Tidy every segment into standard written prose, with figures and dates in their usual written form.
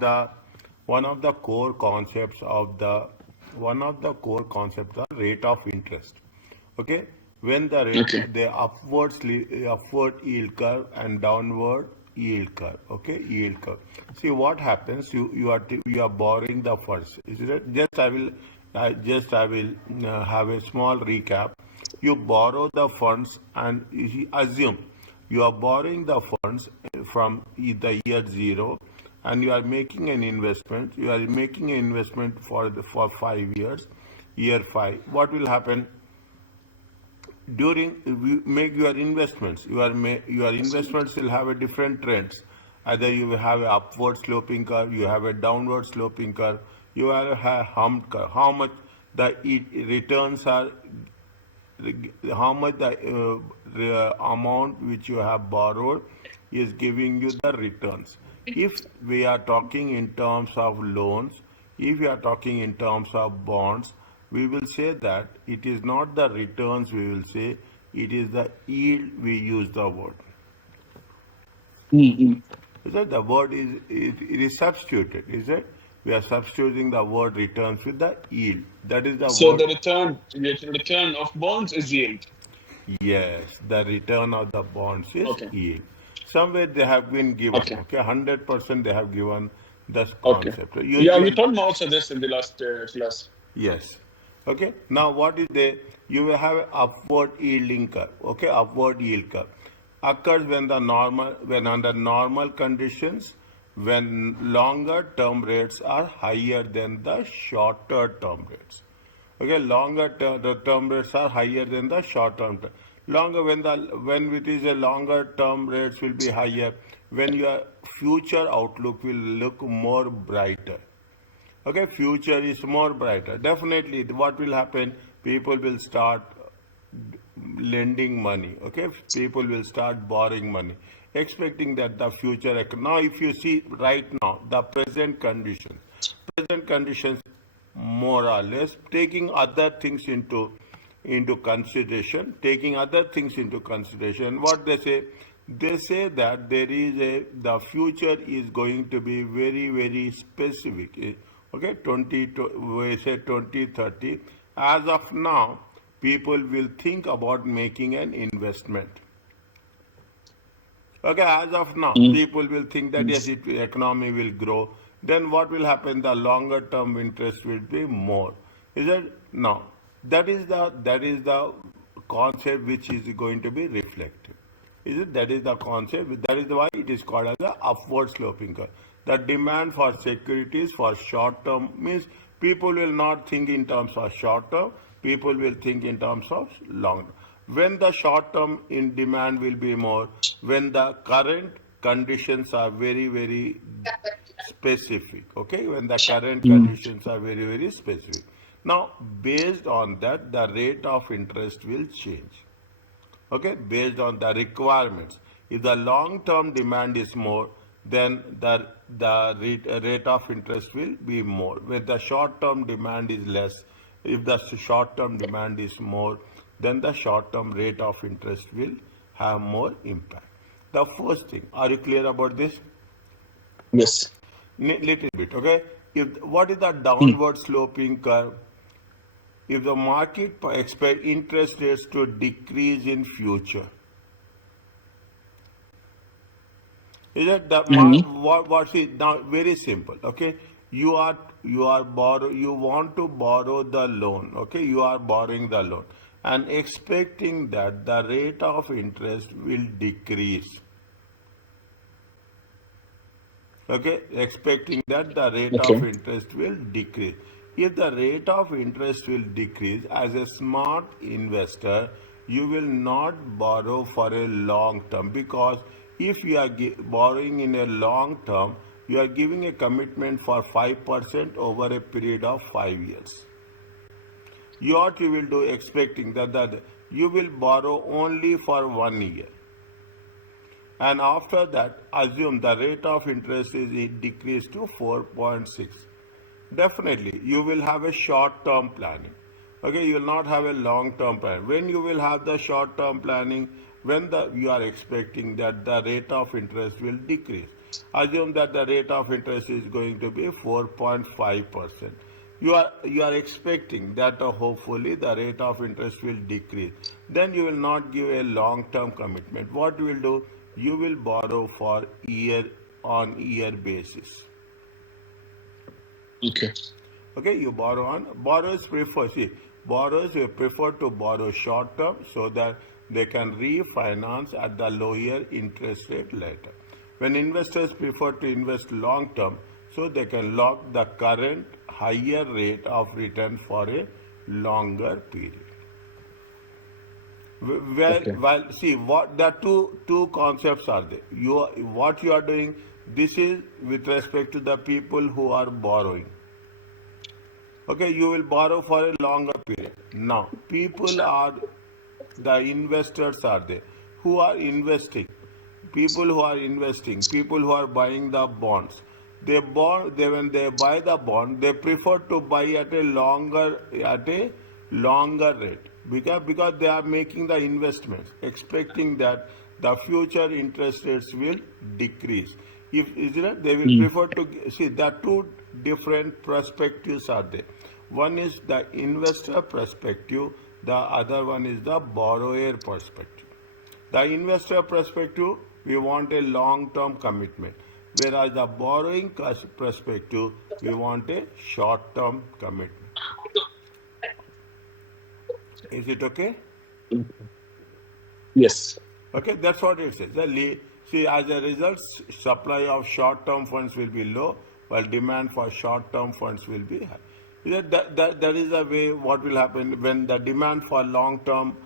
the one of the core concepts of the rate of interest. Okay, when the Okay. the upward yield curve and downward yield curve. Okay, yield curve. See what happens. You are borrowing the funds. Is it just I will have a small recap. You borrow the funds and you assume you are borrowing the funds from the year zero, and you are making an investment. You are making an investment for 5 years. Year five, what will happen? During you make your investments, your investments will have a different trends. Either you will have an upward sloping curve, you have a downward sloping curve, you have a humped curve. How much the returns are, how much the amount which you have borrowed is giving you the returns. If we are talking in terms of loans, if we are talking in terms of bonds, we will say that it is not the returns, we will say it is the yield. We use the word. Mm-hmm. Is that the word it is substituted? Is it? We are substituting the word returns with the yield. That is the So word. the return of bonds is yield. Yes, the return of the bonds is Okay. yield. Somewhere they have been given, Okay. okay, 100% they have given this Okay. concept. Yeah, you Usually, told me also this in the last class. yes. Okay. Now what is there? You will have an upward yielding curve. Okay, upward yield curve occurs when under normal conditions, when longer term rates are higher than the shorter term rates. Okay, the term rates are higher than the short term. Longer when it is a longer term rates will be higher, when your future outlook will look more brighter. Okay, future is more brighter. Definitely, what will happen? People will start lending money. Okay, people will start borrowing money, expecting that the future. Now, if you see right now the present conditions, more or less taking other things into consideration, what they say that there is the future is going to be very very specific. Okay, 20 we say 2030. As of now, people will think about making an investment. Okay, as of now, Mm. people will think that yes, economy will grow. Then what will happen? The longer term interest will be more. Is it? No. That is the concept which is going to be reflected. Is it? That is the concept. That is why it is called as the upward sloping curve. The demand for securities for short term means people will not think in terms of short term. People will think in terms of long term. When the short term in demand will be more, when the current conditions are very very specific. Okay, when the current Mm. conditions are very very specific. Now, based on that, the rate of interest will change. Okay, based on the requirements. If the long term demand is more, then the rate of interest will be more. When the short term demand is less, if the short term demand is more, then the short term rate of interest will have more impact. The first thing, are you clear about this? Yes. Little bit, okay? If what is the Mm. downward sloping curve? If the market expect interest rates to decrease in future, is that the Mm-hmm. what is now very simple? Okay, you want to borrow the loan. Okay, you are borrowing the loan and expecting that the rate of interest will decrease. Okay, expecting that the rate of Okay. interest will decrease. If the rate of interest will decrease, as a smart investor, you will not borrow for a long term, because if you are borrowing in a long term, you are giving a commitment for 5% over a period of 5 years. What you will do, expecting that you will borrow only for 1 year, and after that assume the rate of interest is decreased to 4.6. Definitely you will have a short term planning. Okay, you will not have a long term plan. When you will have the short term planning, when the you are expecting that the rate of interest will decrease, Assume that the rate of interest is going to be 4.5%. You are expecting that hopefully the rate of interest will decrease. Then you will not give a long-term commitment. What you will do? You will borrow for year on year basis. Okay. Okay, you borrow on borrowers prefer see borrowers will prefer to borrow short term so that they can refinance at the lower interest rate later. When investors prefer to invest long term so they can lock the current higher rate of return for a longer period. Okay. Well, see what the two concepts are there. What you are doing. This is with respect to the people who are borrowing. Okay, you will borrow for a longer period. Now, people are the investors are there who are investing. People who are investing, people who are buying the bonds. They when they buy the bond, they prefer to buy at a longer rate because they are making the investments, expecting that the future interest rates will decrease. If is it, they will Mm. prefer to see the two different perspectives are there. One is the investor perspective, the other one is the borrower perspective. The investor perspective, we want a long-term commitment, whereas the borrowing perspective, we want a short-term commitment. Is it okay? Yes. Okay, that's what it says. See, as a result, supply of short-term funds will be low, while demand for short-term funds will be high. That is the way what will happen when the demand for long-term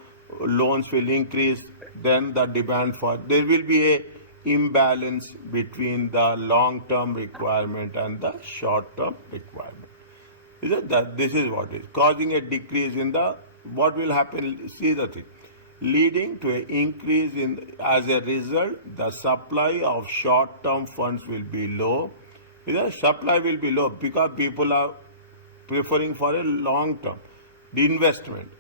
loans will increase. Then the demand for there will be a imbalance between the long-term requirement and the short-term requirement. Is it that this is what is causing a decrease in the what will happen? See the thing, leading to an increase in as a result, the supply of short-term funds will be low. The supply will be low because people are preferring for a long-term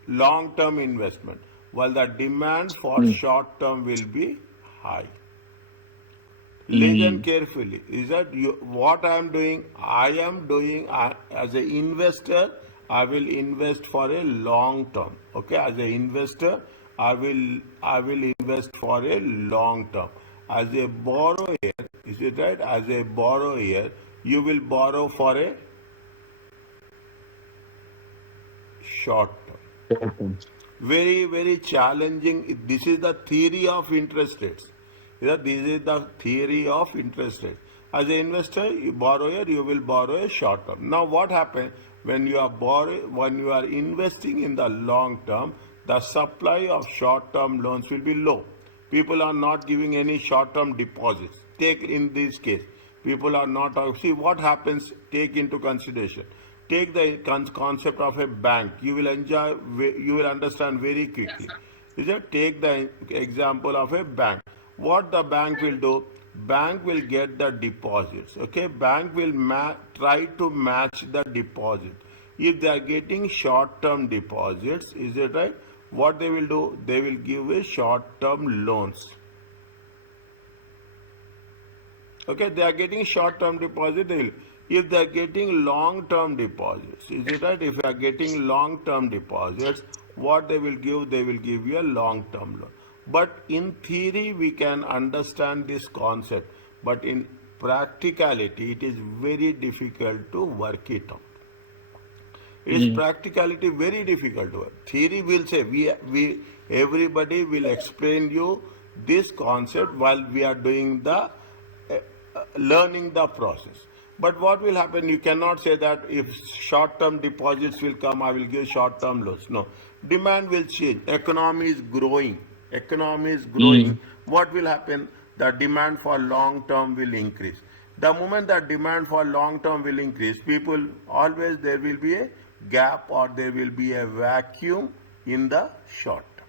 long-term investment, while the demand for Mm. short-term will be high. Listen Mm. carefully. Is that what I am doing? I am doing as an investor. I will invest for a long term. Okay, as an investor, I will invest for a long term. As a borrower, is it right? As a borrower, you will borrow for a short term. Okay. Very very challenging. This is the theory of interest rates. This is the theory of interest rates. As an investor, you will borrow a short term. Now what happens when you are investing in the long term, the supply of short term loans will be low. People are not giving any short term deposits. Take in this case, people are not see what happens. Take into consideration, take the concept of a bank. You will understand very quickly. Is it? Take the example of a bank. What the bank will do? Bank will get the deposits. Okay, bank will try to match the deposit. If they are getting short term deposits, is it right? What they will do? They will give a short term loans. Okay, they are getting short-term deposit. If they are getting long-term deposits, is it right? If you are getting long-term deposits, what they will give you a long-term loan. But in theory, we can understand this concept. But in practicality, it is very difficult to work it out. It is Mm. practicality very difficult to work. Theory will say we everybody will explain you this concept while we are doing the learning the process. But what will happen? You cannot say that if short-term deposits will come, I will give short-term loans. No, demand will change. Economy is growing. Economy is growing. Mm. What will happen? The demand for long-term will increase. The moment that demand for long-term will increase, people always there will be a gap or there will be a vacuum in the short term.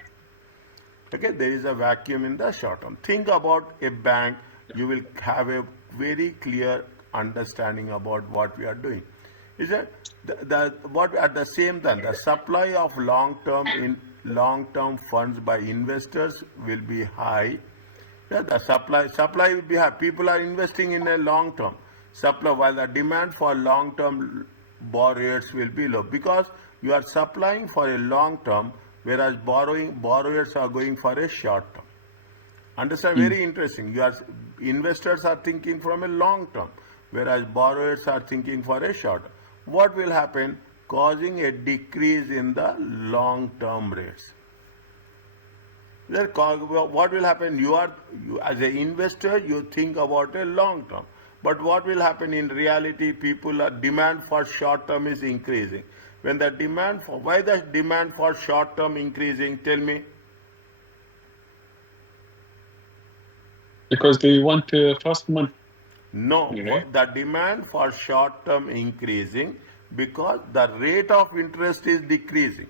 Okay, there is a vacuum in the short term. Think about a bank. You will have a very clear understanding about what we are doing. Is that what at the same time the supply of long term funds by investors will be high. Yeah, the supply will be high. People are investing in a long term supply, while the demand for long term borrowers will be low because you are supplying for a long term, whereas borrowers are going for a short term. Understand? Mm. Very interesting. Investors are thinking from a long term, whereas borrowers are thinking for a short term. What will happen? Causing a decrease in the long term rates. What will happen? You as an investor, you think about a long term. But what will happen in reality? People are demand for short term is increasing. When the demand for why the demand for short term increasing? Tell me. Because they want fast money, No, right? the demand for short term increasing because the rate of interest is decreasing.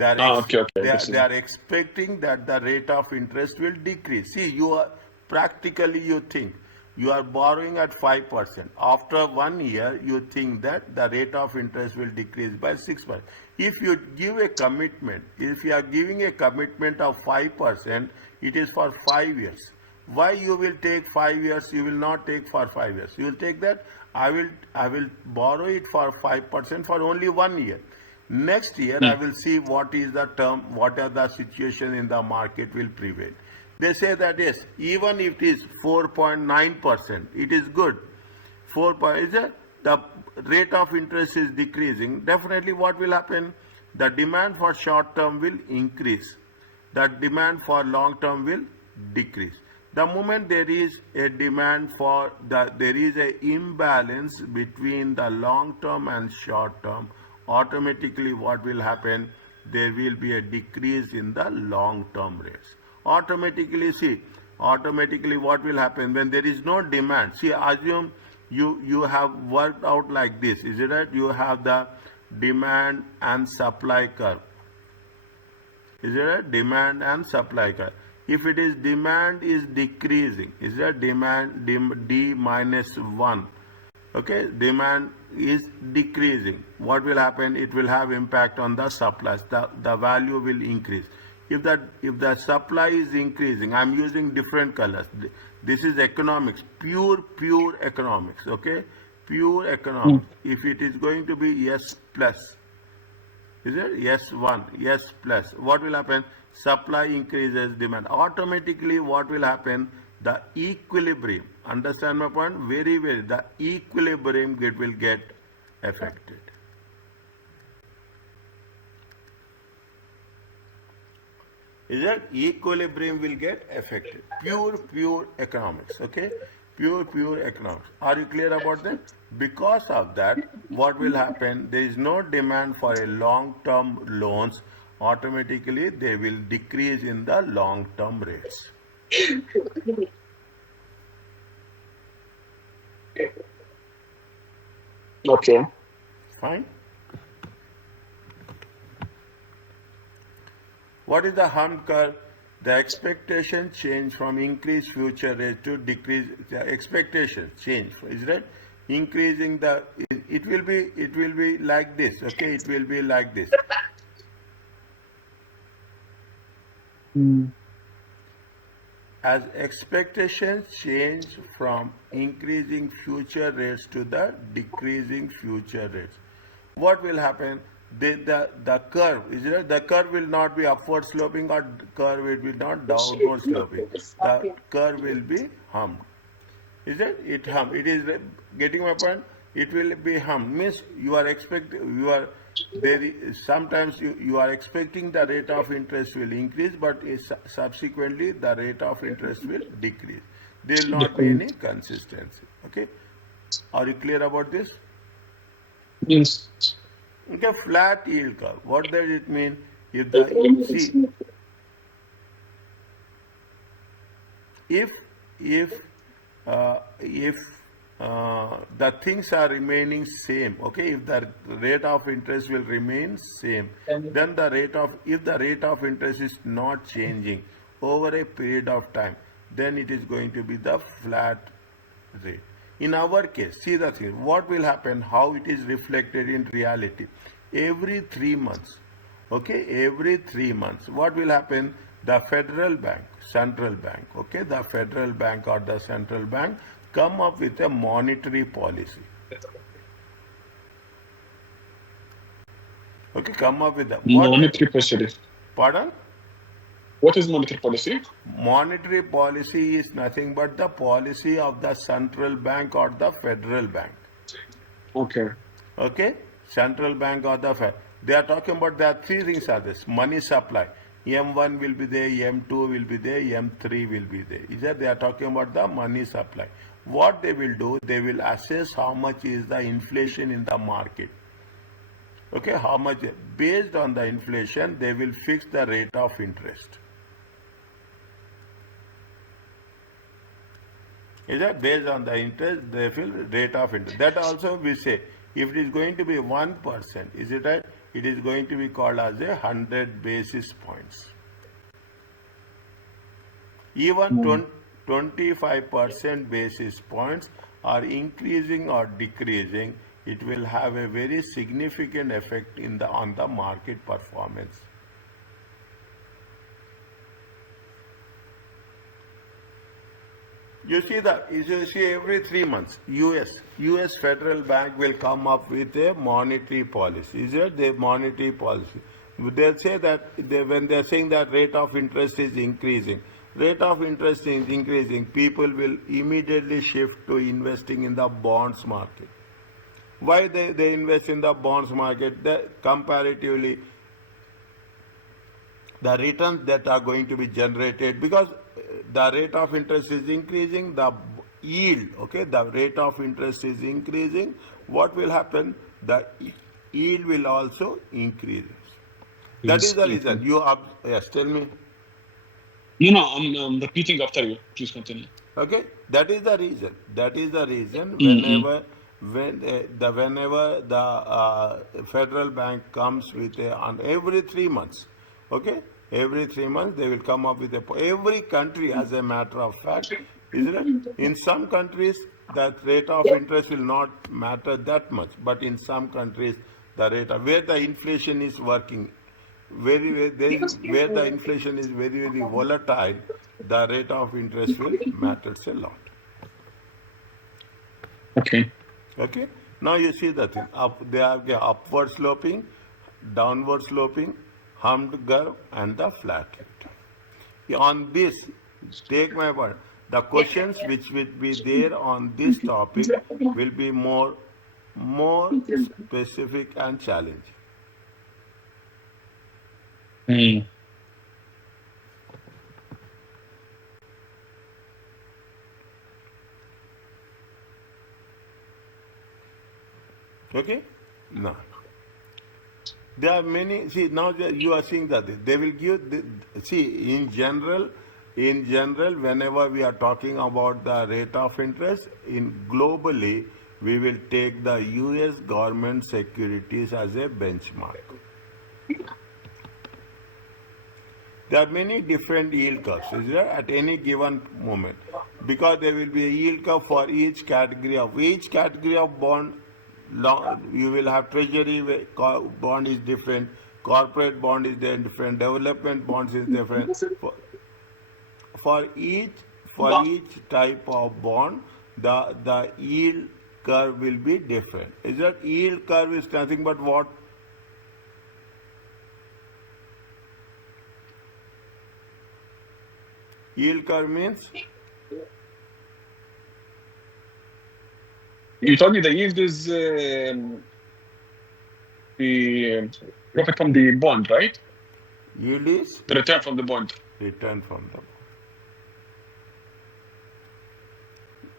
Okay, okay, I They see. are expecting that the rate of interest will decrease. See, you are practically you think you are borrowing at 5%. After 1 year, you think that the rate of interest will decrease by 6%. If you give a commitment, if you are giving a commitment of 5%, it is for 5 years. Why you will take 5 years? You will not take for 5 years. You will take that I will borrow it for 5% for only 1 year. Next year, I Mm. will see what is the term, what are the situation in the market will prevail. They say that yes, even if it is 4.9%, it is good. 4 is the rate of interest is decreasing. Definitely, what will happen? The demand for short term will increase. The demand for long term will decrease. The moment there is a demand for there is a imbalance between the long term and short term, automatically what will happen? There will be a decrease in the long term rates. Automatically what will happen when there is no demand? See, assume you have worked out like this, is it right? You have the demand and supply curve. Is there a demand and supply curve? If it is demand is decreasing, is there demand d minus 1? Okay, demand is decreasing. What will happen? It will have impact on the supplies. The value will increase. If the supply is increasing, I'm using different colors. This is economics, pure economics. Okay, pure Mm. economics. If it is going to be S plus, is it? Yes, 1. Yes, plus. What will happen? Supply increases demand. Automatically, what will happen? The equilibrium. Understand my point? Very, very. The equilibrium will get affected. Is that equilibrium will get affected? Pure economics. Okay? Pure economics. Are you clear about that? Because of that, what will happen? There is no demand for a long-term loans. Automatically, they will decrease in the long-term rates. Okay. Fine. What is the hump curve? The expectation change from increased future rate to decrease. The expectation change is right. Increasing it will be like this. Okay, it will be like this. Mm. As expectations change from increasing future rates to the decreasing future rates, what will happen? The curve is right. The curve will not be upward sloping or curve will be not downward sloping. The curve will be humped. Is it? It hum. It is getting my point. It will be hum. Means you are sometimes you are expecting the rate of interest will increase, but subsequently the rate of interest will decrease. There will not be any consistency. Okay. Are you clear about this? Yes. Okay, flat yield curve. What does it mean? If the see if if the things are remaining same, okay, if the rate of interest will remain same, then the rate of if the rate of interest is not changing over a period of time, then it is going to be the flat rate. In our case, see the thing, what will happen, how it is reflected in reality. Every 3 months, okay, every 3 months, what will happen? the federal bank, central bank, okay, the federal bank or the central bank come up with a monetary policy. Okay, come up with that. Monetary policy. Pardon? What is monetary policy? Monetary policy is nothing but the policy of the central bank or the federal bank. Okay. Okay, central bank or the Fed. They are talking about there are three things are this: money supply. M1 will be there, M2 will be there, M3 will be there. Is that they are talking about the money supply. What they will do, they will assess how much is the inflation in the market. Okay, how much, based on the inflation, they will fix the rate of interest. Is that based on the interest, they will rate of interest. That also we say, if it is going to be 1%, is it right? It is going to be called as 100 basis points. Even 25% basis points are increasing or decreasing, it will have a very significant effect on the market performance. You see every 3 months, US Federal Bank will come up with a monetary policy. Is it the monetary policy? They'll say that when they're saying that rate of interest is increasing, people will immediately shift to investing in the bonds market. Why they invest in the bonds market? Comparatively, the returns that are going to be generated, because the rate of interest is increasing, the yield, okay, the rate of interest is increasing, what will happen? The yield will also increase. That is the reason. Yes, tell me. I'm repeating after you. Please continue. Okay, that is the reason. Whenever the federal bank comes with on every 3 months, okay, every 3 months they will come up with every country, as a matter of fact, isn't it? In some countries, that rate of interest will not matter that much, but in some countries, the rate of where the inflation is working, where the inflation is very volatile, the rate of interest will matters a lot. Okay. Okay. Now you see the thing. They have the upward sloping, downward sloping, humped curve, and the flat rate. On this, take my word, the questions which will be there on this topic will be more specific and challenging. Okay? Now, there are many, see, now you are seeing that they will give, see, in general, whenever we are talking about the rate of interest, globally, we will take the US government securities as a benchmark. There are many different yield curves, is there, at any given moment, because there will be a yield curve for each category of bond. You will have treasury bond is different, corporate bond is different, development bonds is different. For each type of bond, the yield curve will be different. Is that yield curve is nothing but what? Yield curve means? You told me the yield is the profit from the bond, right? Yield is? The return from the bond. Return from the bond.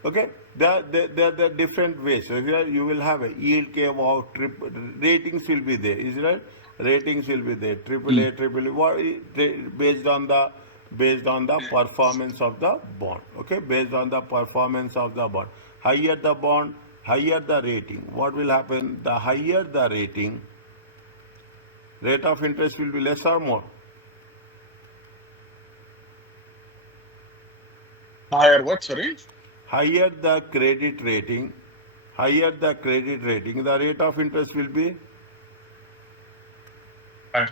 Okay, there are different ways. So here you will have a yield curve of ratings will be there, is right? Ratings will be there. AAA, based on the performance of the bond. Okay, based on the performance of the bond. Higher the bond, higher the rating. What will happen? The higher the rating, rate of interest will be less or more? Higher what, sorry? Higher the credit rating, the rate of interest will be? Higher.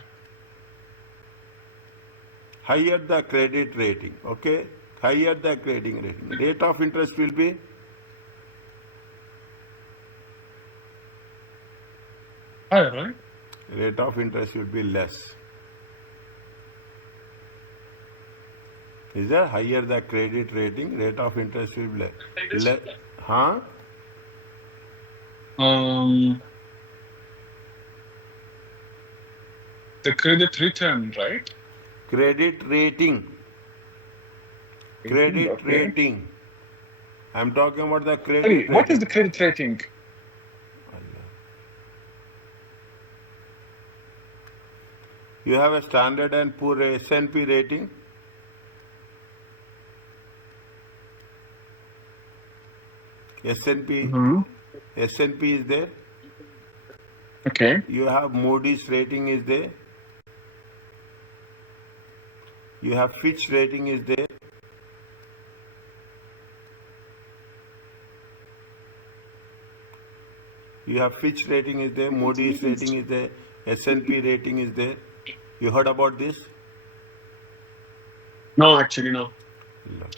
higher the credit rating, okay? Higher the credit rating. Rate of interest will be Higher, right? rate of interest will be less. Is that higher the credit rating, rate of interest will be less. Huh? Um, the credit return, right? Credit rating. Credit Okay. rating. I'm talking about the Sorry, credit what is rating. the credit rating? You have a Standard and Poor S&P rating. S&P, Mm-hmm. S&P is there. Okay. You have Moody's rating is there. You have Fitch rating is there. You have Fitch rating is there. Moody's rating is there. S&P rating is there. You heard about this? No, actually, no. Look.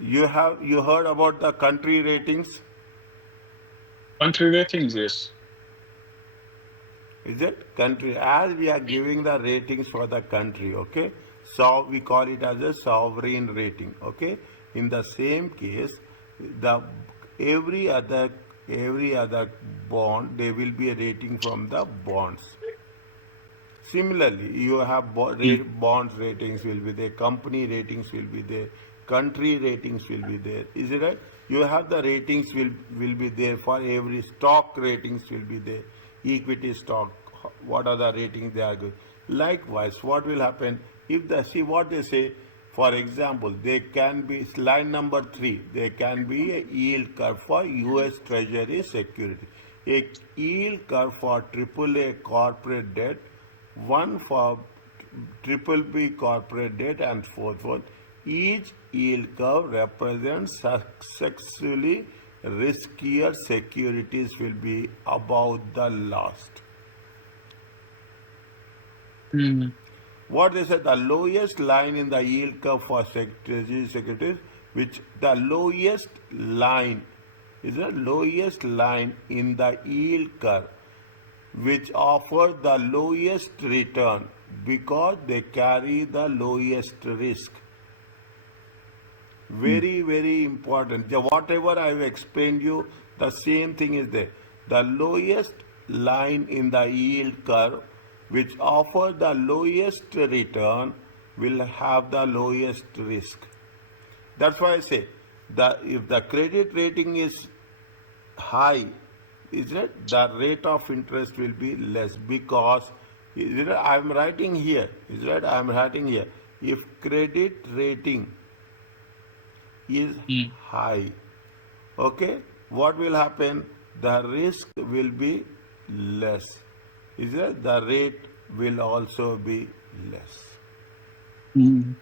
You heard about the country ratings? Country ratings, yes. Is it country? As we are giving the ratings for the country, okay? So we call it as a sovereign rating, okay? In the same case, the every other bond there will be a rating from the bonds. Similarly, you have bonds ratings will be there, company ratings will be there, country ratings will be there. Is it right? You have the ratings will be there for every stock ratings will be there, equity stock. What are the ratings they are good? Likewise, what will happen if the see what they say? For example, there can be line number 3. There can be a yield curve for U.S. Treasury security, a yield curve for AAA corporate debt, one for triple B corporate debt, and fourth one. Each yield curve represents successfully riskier securities will be above the last. Mm. What they said, the lowest line in the yield curve for treasury securities, which the lowest line is the lowest line in the yield curve which offer the lowest return because they carry the lowest risk. Very, very important. Whatever I have explained you, the same thing is there. The lowest line in the yield curve which offer the lowest return will have the lowest risk. That's why I say that if the credit rating is high, is it the rate of interest will be less because is it, I'm writing here, is it I'm writing here, if credit rating is Mm. high, okay, what will happen? The risk will be less. Is it the rate will also be less. Mm.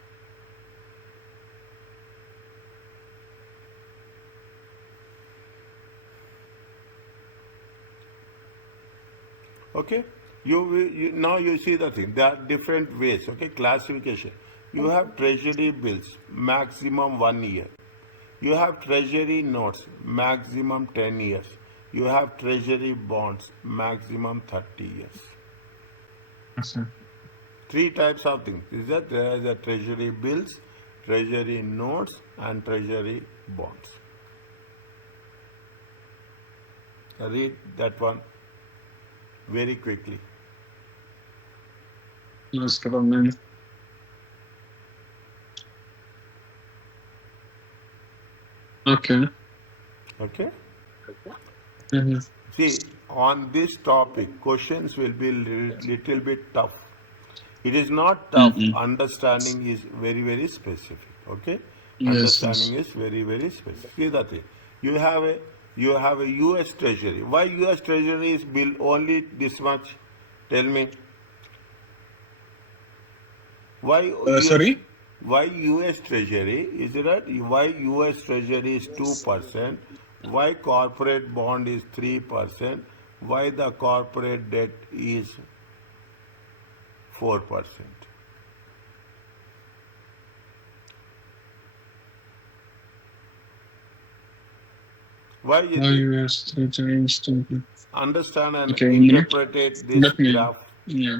Okay, you now you see the thing. There are different ways. Okay, classification. You have treasury bills, maximum 1 year. You have treasury notes, maximum 10 years. You have treasury bonds, maximum 30 years. Okay. Three types of things. Is that there is a treasury bills, treasury notes, and treasury bonds. Read that one very quickly. US government. Okay. Okay. Mhm. See, on this topic, questions will be little bit tough. It is not tough. Mm-mm. Understanding is very, very specific. Okay? Yes, Understanding yes. is very, very specific. See that thing. You have a US Treasury. Why US Treasury is bill only this much? Tell me. Why US Sorry? why US Treasury is it right? Why US Treasury is 2%? Why corporate bond is 3%? Why the corporate debt is 4%. Why is Now it? US Treasury stock. Understand and Okay, 1 minute. interpret this Let me. graph. Yeah.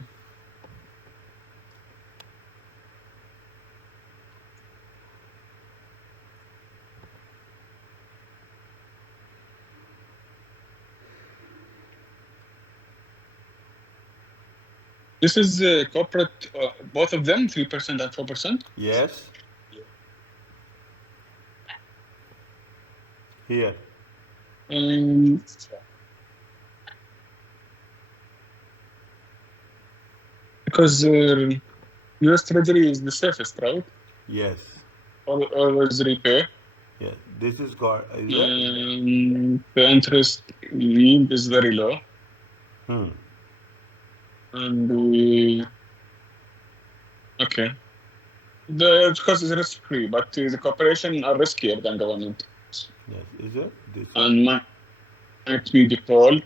This is corporate, both of them, 3% and 4%. Yes. Here. Because US Treasury is the safest, right? Yes. Always repay. Yes. This is called. The interest yield is very low. And okay. Because it's risk free, but the corporation are riskier than government. Yes. Is it? This And might be default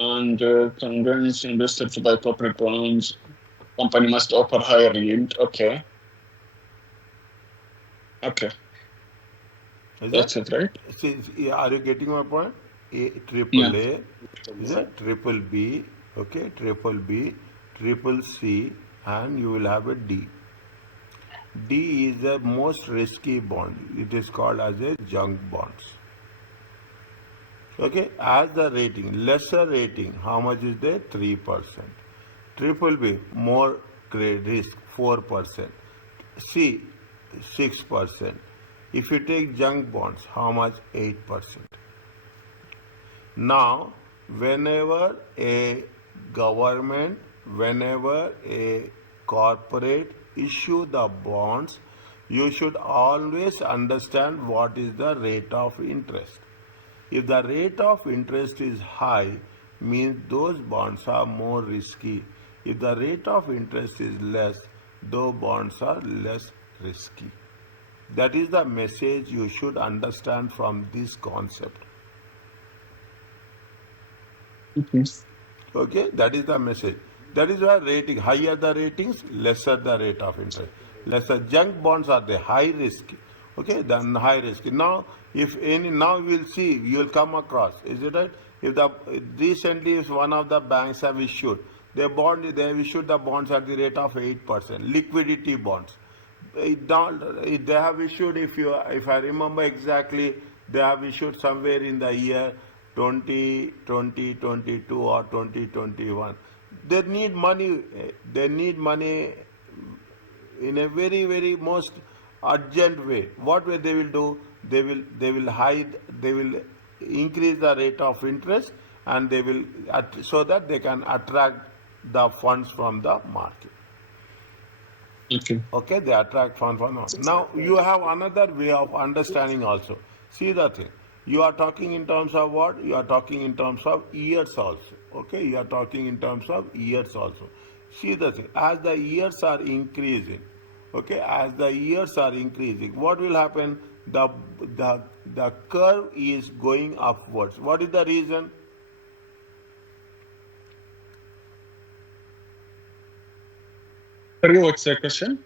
and convince investors to buy corporate bonds. Company must offer higher yield. Okay. Okay. is That's it, right? See, are you getting my point? Triple Yeah. A, is it? Triple B, okay? Triple B, triple C, and you will have a D. D is the most risky bond. It is called as a junk bonds. Okay, as the rating, lesser rating, how much is there? 3%. Triple B, more grade risk, 4%. C, 6%. If you take junk bonds, how much? 8%. Now, whenever a government, whenever a corporate issue the bonds, you should always understand what is the rate of interest. If the rate of interest is high, means those bonds are more risky. If the rate of interest is less, those bonds are less risky. That is the message you should understand from this concept. Okay. Okay, that is the message. That is why rating, higher the ratings, lesser the rate of interest. Lesser junk bonds are the high risk. Okay, then high risk. Now, if any, now we will see, you will come across, is it right? If the recently if one of the banks have issued, they have issued the bonds at the rate of 8%, liquidity bonds. They have issued, if I remember exactly, they have issued somewhere in the year 2022 or 2021. They need money. They need money in a very very most urgent way. What way they will do? They will hide. They will increase the rate of interest, and they will so that they can attract the funds from the market. Okay. Okay, they attract fund for now. Now you have another way of understanding also. See the thing. You are talking in terms of what? You are talking in terms of years also. Okay, you are talking in terms of years also. See the thing. As the years are increasing, okay, as the years are increasing, what will happen? The curve is going upwards. What is the reason? Sorry, what's the question?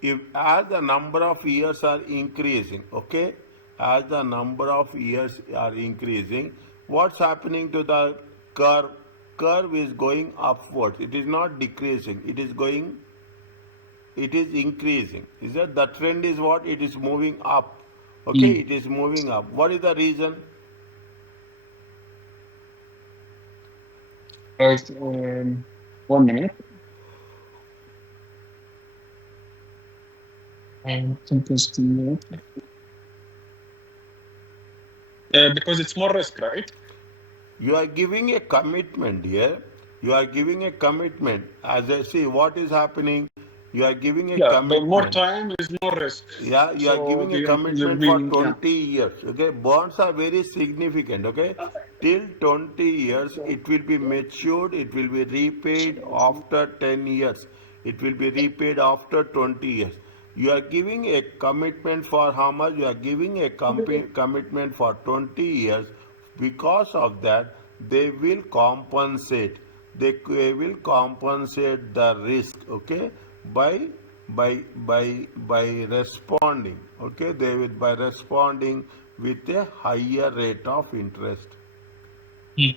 If as the number of years are increasing, okay, as the number of years are increasing, what's happening to the curve? Curve is going upwards. It is not decreasing. It is increasing. Is that the trend is what? It is moving up. Okay, it is moving up. What is the reason? Right. 1 minute. I think it's because it's more risk, right? You are giving a commitment here. You are giving a commitment. As I see, what is happening? You are giving a Yeah, but more commitment. time is more risk. Yeah, you are So giving a the will commitment for be 20 years. Okay, bonds are very significant. Okay, till 20 years, it will be matured, it will be repaid after 10 years, it will be repaid after 20 years. You are giving a commitment for how much? You are giving a commitment for 20 years. Because of that, they will compensate. they will compensate the risk, okay, by by responding, okay, they will by responding with a higher rate of interest. Mm.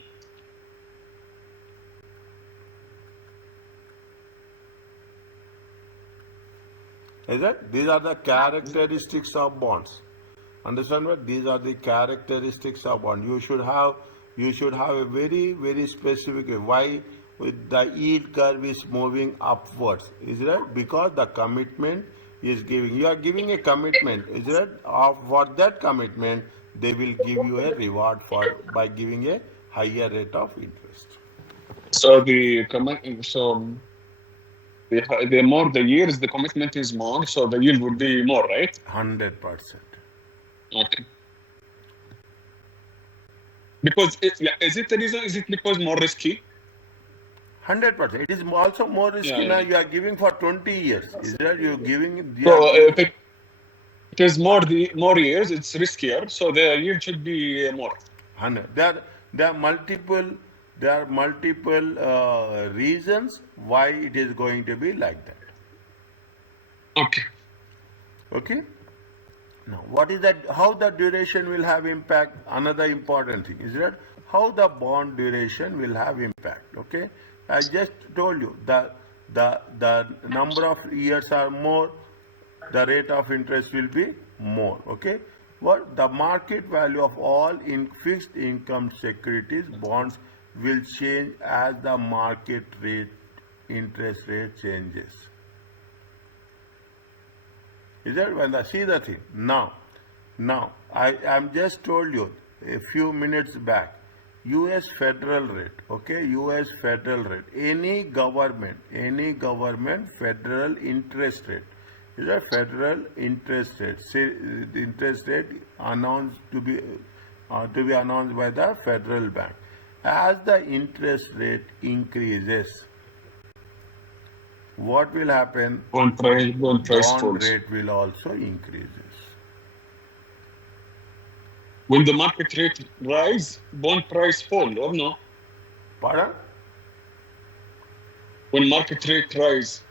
Is it? These are the characteristics of bonds. Understand what? These are the characteristics of bond. You should have a very specific way. Why with the yield curve is moving upwards? Is that because the commitment is giving? You are giving a commitment. Is that for that commitment they will give you a reward for by giving a higher rate of interest. So the more the years, the commitment is more, so the yield would be more, right? 100%. Okay. Because is it the reason? Is it because more risky? 100%. It is also more risky Yeah, now. yeah. You are giving for 20 years. Is that you giving? You are So giving. if it is more years, it's riskier. So the yield should be more. 100. There are multiple reasons why it is going to be like that. Okay. Okay. Now, what is that? How the duration will have impact? Another important thing is that how the bond duration will have impact. Okay, I just told you the number of years are more, the rate of interest will be more. Okay, what the market value of all in fixed income securities bonds will change as the market rate interest rate changes. Is that when I see the thing? Now I am just told you a few minutes back. US federal rate, okay, US federal rate, any government federal interest rate is a federal interest rate. Say the interest rate announced to be announced by the federal bank. As the interest rate increases, what will happen? Bond price Bond falls. rate will also increases. Will the market rate rise? Bond price fall or no? Pardon? When market rate rise.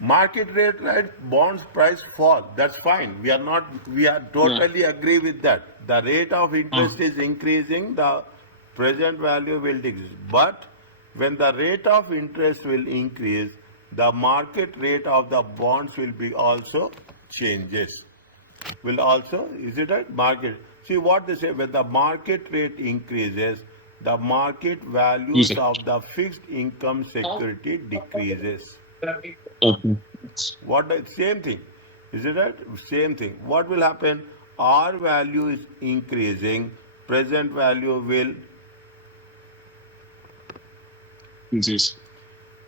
Market rate, right? Bonds price fall. That's fine. We are Yeah. totally agree with that. The rate of Uh, interest is increasing, the present value will decrease. But when the rate of interest will increase, the market rate of the bonds will be also changes. Will also, is it right? Market. See what they say, when the market rate increases, the market values easy. of the fixed income security decreases. Okay. Same thing. Is it right? Same thing. What will happen? R value is increasing, present value will. This.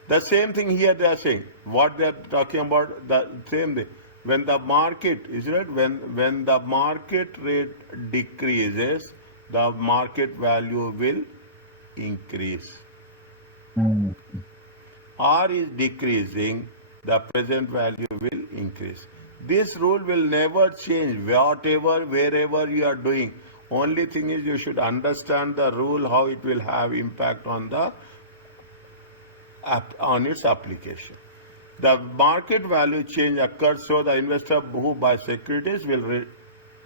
The same thing here they are saying. What they are talking about, the same thing. When the market, is it right? When the market rate decreases, the market value will increase. R is decreasing, the present value will increase. This rule will never change, whatever, wherever you are doing. Only thing is you should understand the rule, how it will have impact on the on its application. The market value change occurs, so the investor who buys securities will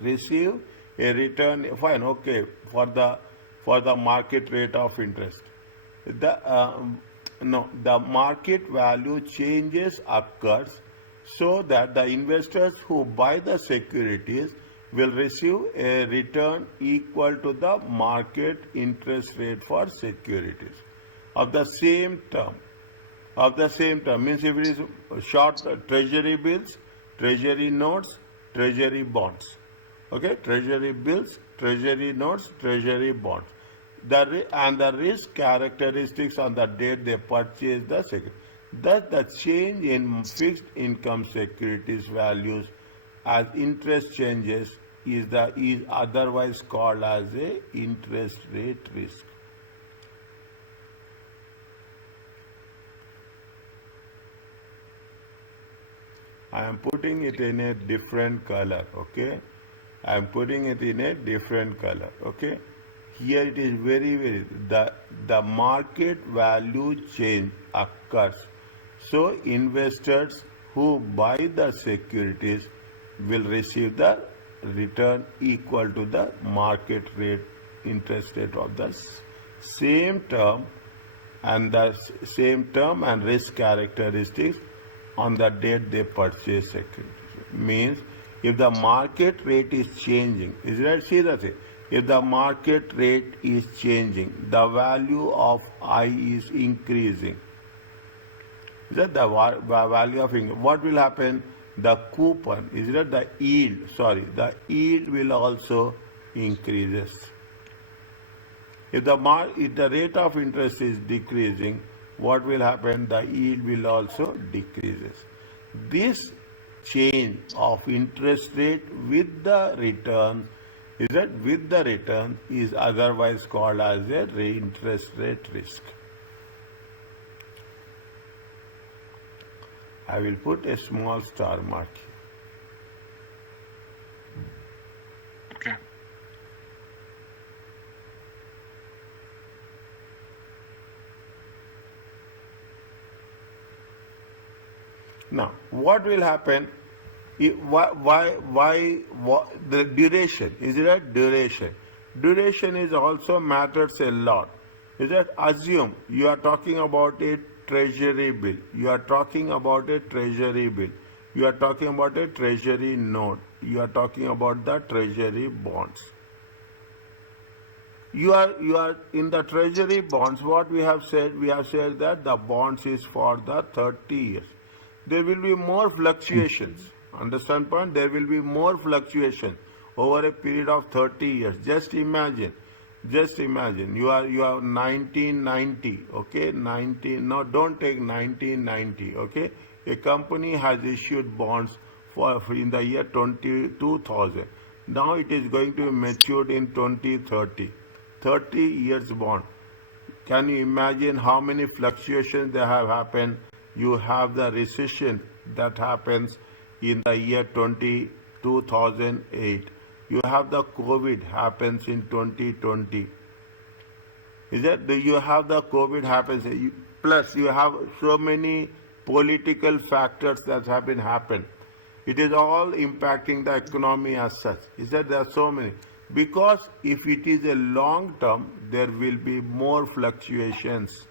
receive a return. Fine, okay, for the market rate of interest. The no, the market value changes occurs, so that the investors who buy the securities will receive a return equal to the market interest rate for securities of the same term. Means if it is short treasury bills, treasury notes, treasury bonds. Okay, treasury bills, treasury notes, treasury bonds. And the risk characteristics on the date they purchase the security. Thus, the change in fixed income securities values as interest changes is otherwise called as a interest rate risk. I am putting it in a different color, okay? I am putting it in a different color, okay? here it is very the market value change occurs. So investors who buy the securities will receive the return equal to the market rate interest rate of the same term and risk characteristics on the date they purchase securities. Means if the market rate is changing, is that see that if the market rate is changing, the value of I is increasing. Is that the value of income? What will happen? The coupon, is that the yield? Sorry, the yield will also increases. If the rate of interest is decreasing, what will happen? The yield will also decreases. This change of interest rate with the return is otherwise called as a interest rate risk. I will put a small star mark here. Okay. Now, what will happen? Why the duration? Is it a duration? Duration is also matters a lot. Is that assume you are talking about a treasury bill. You are talking about a treasury bill. You are talking about a treasury note. You are talking about the treasury bonds. You are in the treasury bonds. What we have said that the bonds is for the 30 years. There will be more fluctuations. Understand point? There will be more fluctuations over a period of 30 years. Just imagine. You are 1990. Okay, 19. No, don't take 1990. Okay, a company has issued bonds for in the year 2000. Now it is going to be matured in 2030. 30 years bond. Can you imagine how many fluctuations there have happened? You have the recession that happens in the year 2008. You have the COVID happens in 2020. Is that you have the COVID happens? Plus you have so many political factors that have been happened. It is all impacting the economy as such. Is that there are so many? Because if it is a long term, there will be more fluctuations.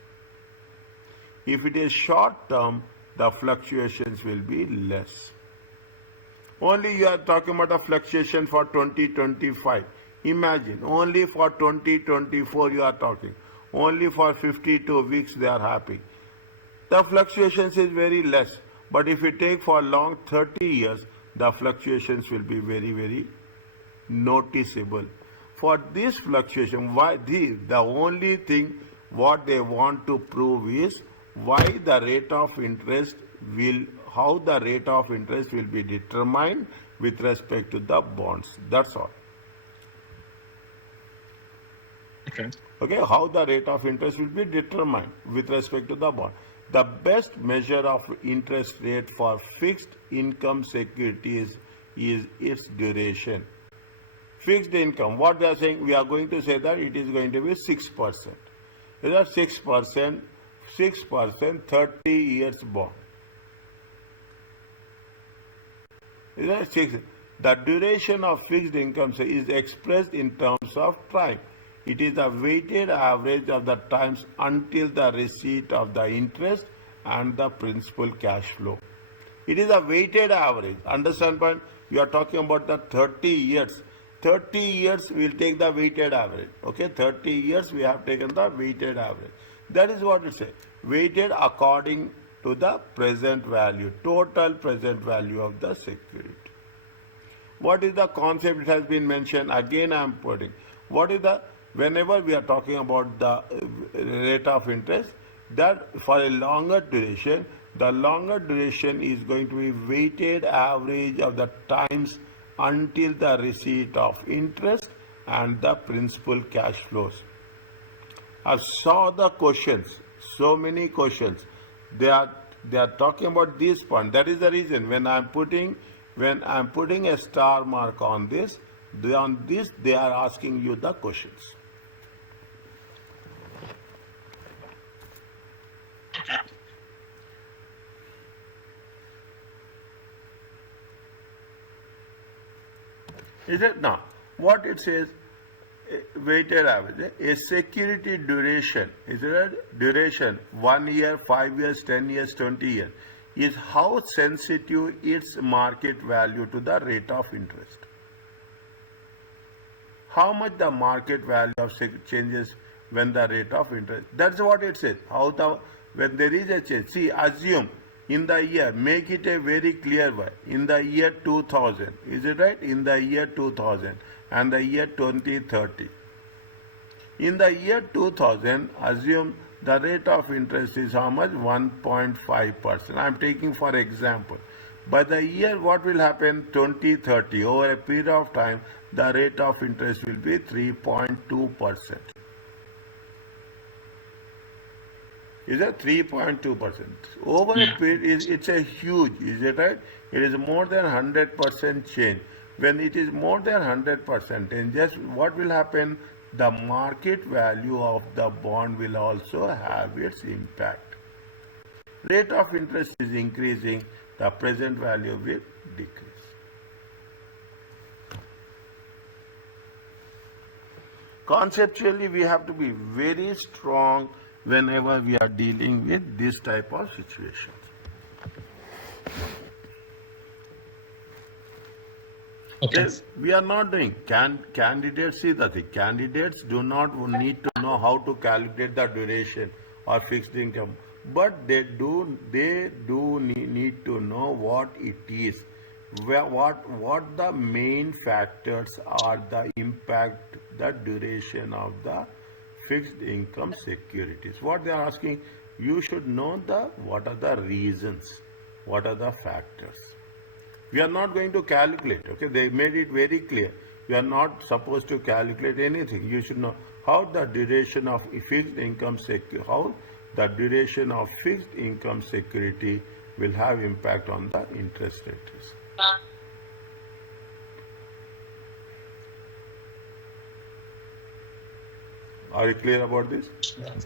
If it is short term, the fluctuations will be less. Only you are talking about a fluctuation for 2025. Imagine, only for 2024 you are talking. Only for 52 weeks they are happy. The fluctuations is very less. But if you take for long 30 years, the fluctuations will be very noticeable. For this fluctuation, the only thing what they want to prove is how the rate of interest will be determined with respect to the bonds. That's all. Okay, how the rate of interest will be determined with respect to the bond. The best measure of interest rate for fixed income securities is its duration. Fixed income, what they are saying, we are going to say that it is going to be 6%. Is that 6%, 30 years bond. Is that 6? The duration of fixed income is expressed in terms of time. It is a weighted average of the times until the receipt of the interest and the principal cash flow. It is a weighted average. Understand point? You are talking about the 30 years. 30 years we will take the weighted average. Okay, 30 years we have taken the weighted average. That is what it says. Weighted according to the present value, total present value of the security. What is the concept? It has been mentioned. Again I am putting. What is the, whenever we are talking about the rate of interest, that for a longer duration, the longer duration is going to be weighted average of the times until the receipt of interest and the principal cash flows. I saw the questions, so many questions. They are talking about this point. That is the reason when I'm putting a star mark on this, they are asking you the questions. Is it now? What it says, weighted average, a security duration, is it a duration, 1 year, 5 years, 10 years, 20 years, is how sensitive its market value to the rate of interest. How much the market value of changes when the rate of interest. That's what it says. How the when there is a change. See, assume in the year, make it a very clear way. In the year 2000, is it right? In the year 2000 and the year 2030. In the year 2000, assume the rate of interest is how much? 1.5%. I am taking for example. By the year, what will happen? 2030, over a period of time, the rate of interest will be 3.2%. Is that 3.2%? Over a period, it's a huge, is it right? It is more than 100% change. When it is more than 100%, and just what will happen? The market value of the bond will also have its impact. Rate of interest is increasing, the present value will decrease. Conceptually, we have to be very strong whenever we are dealing with this type of situations. Okay. Yes, we are not doing candidates. See the thing. Candidates do not need to know how to calculate the duration or fixed income, but they do need to know what it is, what the main factors are, the impact, the duration of the fixed income securities. What they are asking, you should know what are the reasons, what are the factors. We are not going to calculate, okay? They made it very clear. You are not supposed to calculate anything. You should know how the duration of fixed income security will have impact on the interest rates. Are you clear about this?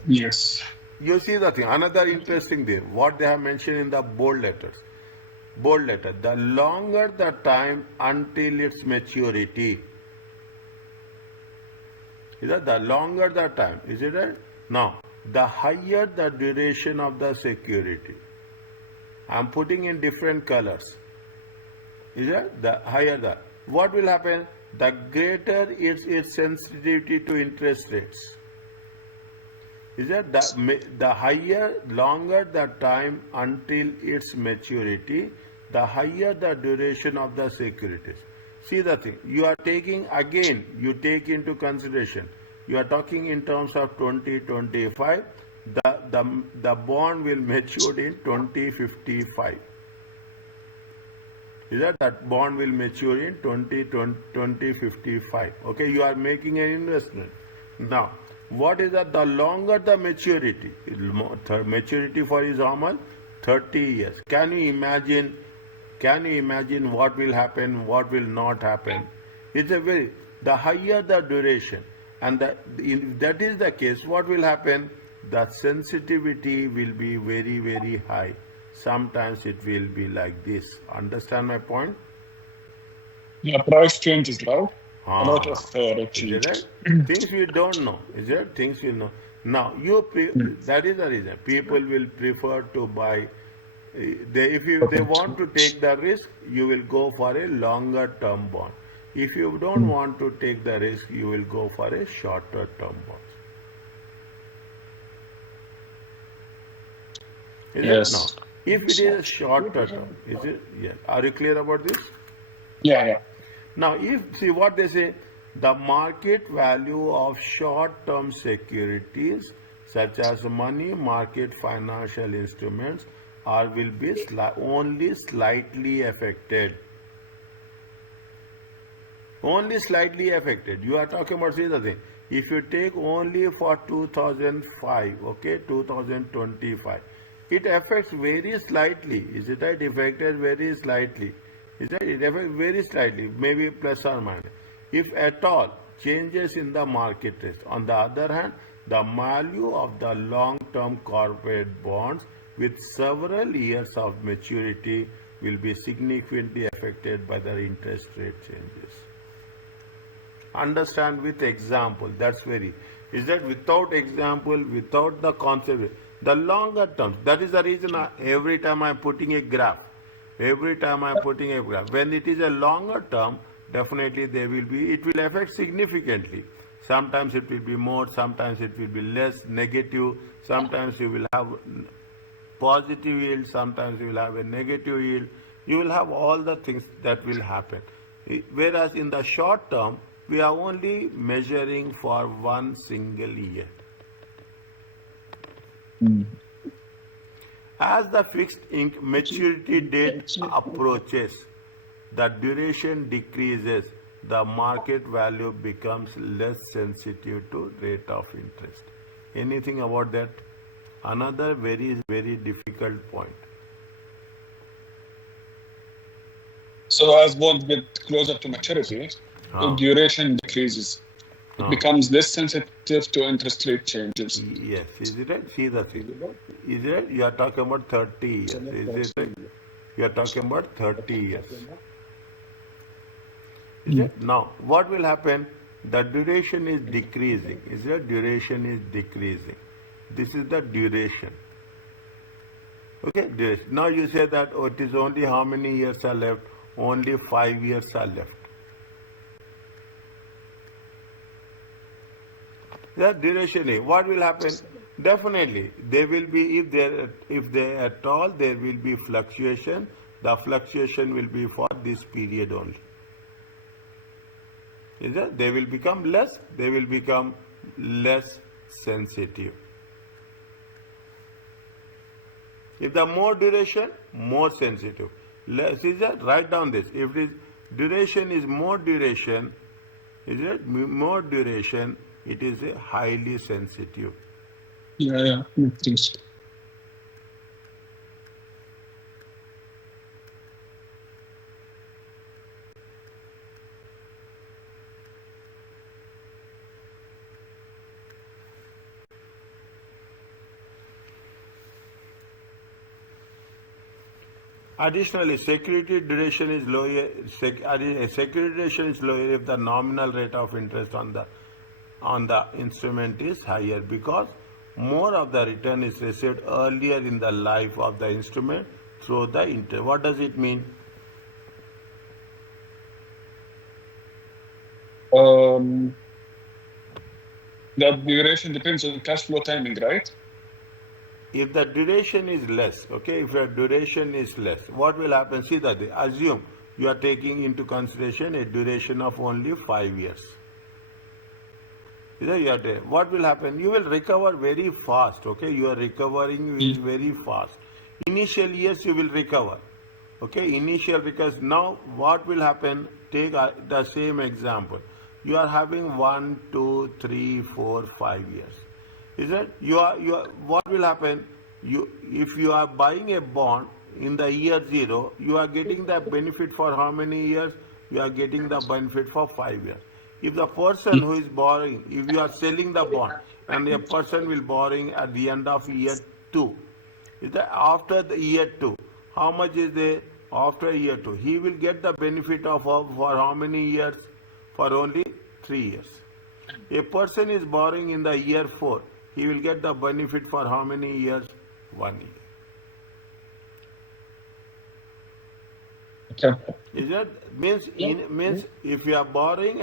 Yes. You see the thing. Another interesting thing, what they have mentioned in the bold letters. Bold letter, the longer the time until its maturity. Is that the longer the time? Is it right? Now, the higher the duration of the security. I am putting in different colors. Is that the higher the? What will happen? The greater its sensitivity to interest rates. Is that the higher, longer the time until its maturity, the higher the duration of the securities. See the thing, you are taking, again, you take into consideration, you are talking in terms of 2025, the bond will mature in 2055. Is that bond will mature in 2055. Okay, you are making an investment. Now, what is that? The longer the maturity, maturity for is how much? 30 years. Can you imagine what will happen, what will not happen? It's the higher the duration, and if that is the case, what will happen? The sensitivity will be very, very high. Sometimes it will be like this. Understand my point? Yeah, price changes, right? A lot of rate Is it changes. right? Things we don't know. Is it? Things we know. Now, that is the reason. People will prefer to buy. If they want to take the risk, you will go for a longer term bond. If you don't want to take the risk, you will go for a shorter term bond. Is Yes. it now? If it is a shorter term, is it? Yes. Are you clear about this? Yeah. Now, see what they say, the market value of short-term securities such as money market financial instruments will be only slightly affected. Only slightly affected. You are talking about, see the thing, if you take only for 2005, okay, 2025, it affects very slightly. Is it right? Affected very slightly. Is that it affects very slightly, maybe plus or minus. If at all, changes in the market risk. On the other hand, the value of the long-term corporate bonds with several years of maturity will be significantly affected by the interest rate changes. Understand with example. That's very. Is that without example, without the concept, the longer terms. That is the reason every time I'm putting a graph. Every time I'm putting a graph. When it is a longer term, definitely there will be, it will affect significantly. Sometimes it will be more, sometimes it will be less, negative, sometimes you will have positive yield, sometimes you will have a negative yield. You will have all the things that will happen. Whereas in the short term, we are only measuring for one single year. As the fixed maturity date approaches, the duration decreases, the market value becomes less sensitive to rate of interest. Anything about that? Another very, very difficult point. So as bonds get closer to maturity, the duration decreases. It becomes less sensitive to interest rate changes. Yes, is it right? See the thing. Is it right? You are talking about 30 years. Is it right? You are talking about 30 years. Is it? Now, what will happen? The duration is decreasing. Is it? Duration is decreasing. This is the duration. Okay, duration. Now you say that oh, it is only how many years are left? Only 5 years are left. The duration is. What will happen? Definitely, there will be, if they at all, there will be fluctuation. The fluctuation will be for this period only. Is that they will become less? They will become less sensitive. If the more duration, more sensitive. Less is that? Write down this. If this duration is more duration, is it more duration? It is a highly sensitive. Yeah, makes. Additionally, security duration is lower. Security duration is lower if the nominal rate of interest on the instrument is higher, because more of the return is received earlier in the life of the instrument through the interest. What does it mean? The duration depends on cash flow timing, right? If the duration is less, okay, if your duration is less, what will happen? See that, assume you are taking into consideration a duration of only 5 years. What will happen? You will recover very fast, okay? Your recovering is very fast. Initial years you will recover, okay? Initial, because now what will happen? Take the same example. You are having 1, 2, 3, 4, 5 years. Is it? What will happen? If you are buying a bond in the year 0, you are getting the benefit for how many years? You are getting the benefit for 5 years. If the person who is borrowing, if you are selling the bond and a person will borrowing at the end of year 2, is that after the year 2, how much is there after year 2? He will get the benefit of for how many years? For only 3 years. A person is borrowing in the year 4, he will get the benefit for how many years? 1 year. Okay. Is that means if you are borrowing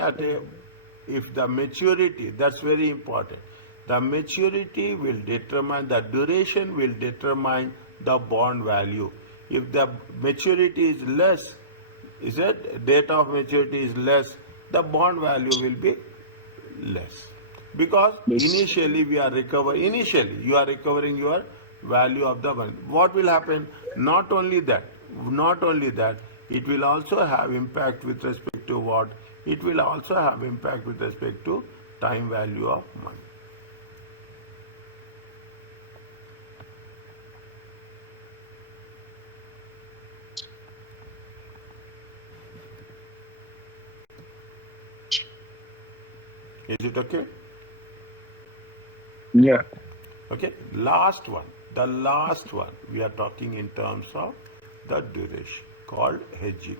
if the maturity, that's very important. The maturity will determine, the duration will determine the bond value. If the maturity is less, is that date of maturity is less, the bond value will be less. Because initially you are recovering your value of the money. What will happen? Not only that, it will also have impact with respect to what? It will also have impact with respect to time value of money. Is it okay? Yeah. Okay, last one. The last one, we are talking in terms of the duration, called hedging.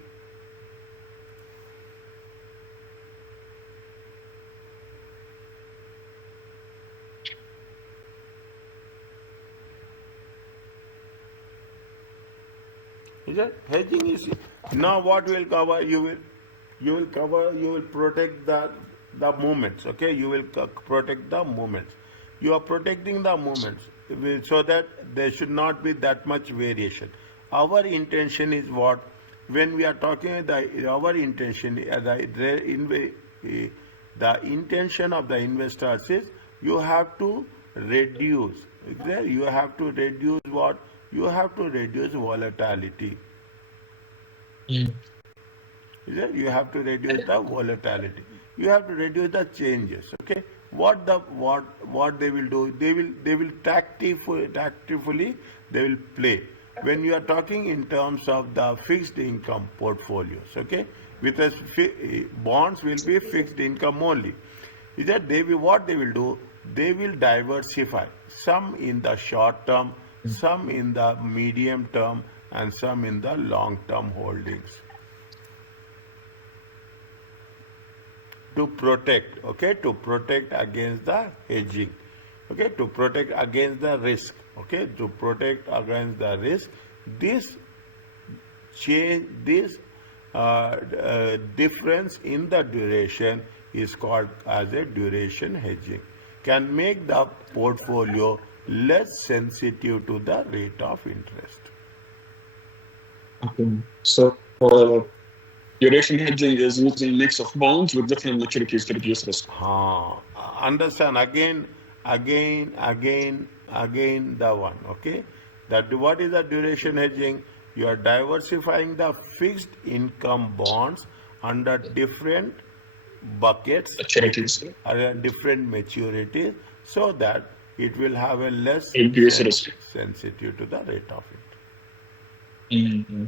Is it? Hedging is now what will cover? You will cover. You will protect the movements. Okay, you will protect the movements. You are protecting the movements so that there should not be that much variation. Our intention is what when we are talking our intention the intention of the investors is you have to reduce. You have to reduce what? You have to reduce volatility. Mm. You have to reduce the volatility. You have to reduce the changes. Okay. What they will do? They will tactfully they will play. When you are talking in terms of the fixed income portfolios, okay, with us bonds will be fixed income only. Is that what they will do? They will diversify. Some in the short term, some in the medium term, and some in the long term holdings. To protect, okay, to protect against the hedging, okay, to protect against the risk, okay, to protect against the risk. This difference in the duration is called as a duration hedging, can make the portfolio less sensitive to the rate of interest. Okay. So duration hedging is using a mix of bonds with different maturities to reduce risk. Understand again the one, okay, that what is the duration hedging? You are diversifying the fixed income bonds under different buckets Maturities different maturities so that it will have a less reduce risk. sensitive to the rate of interest. Mm-hmm.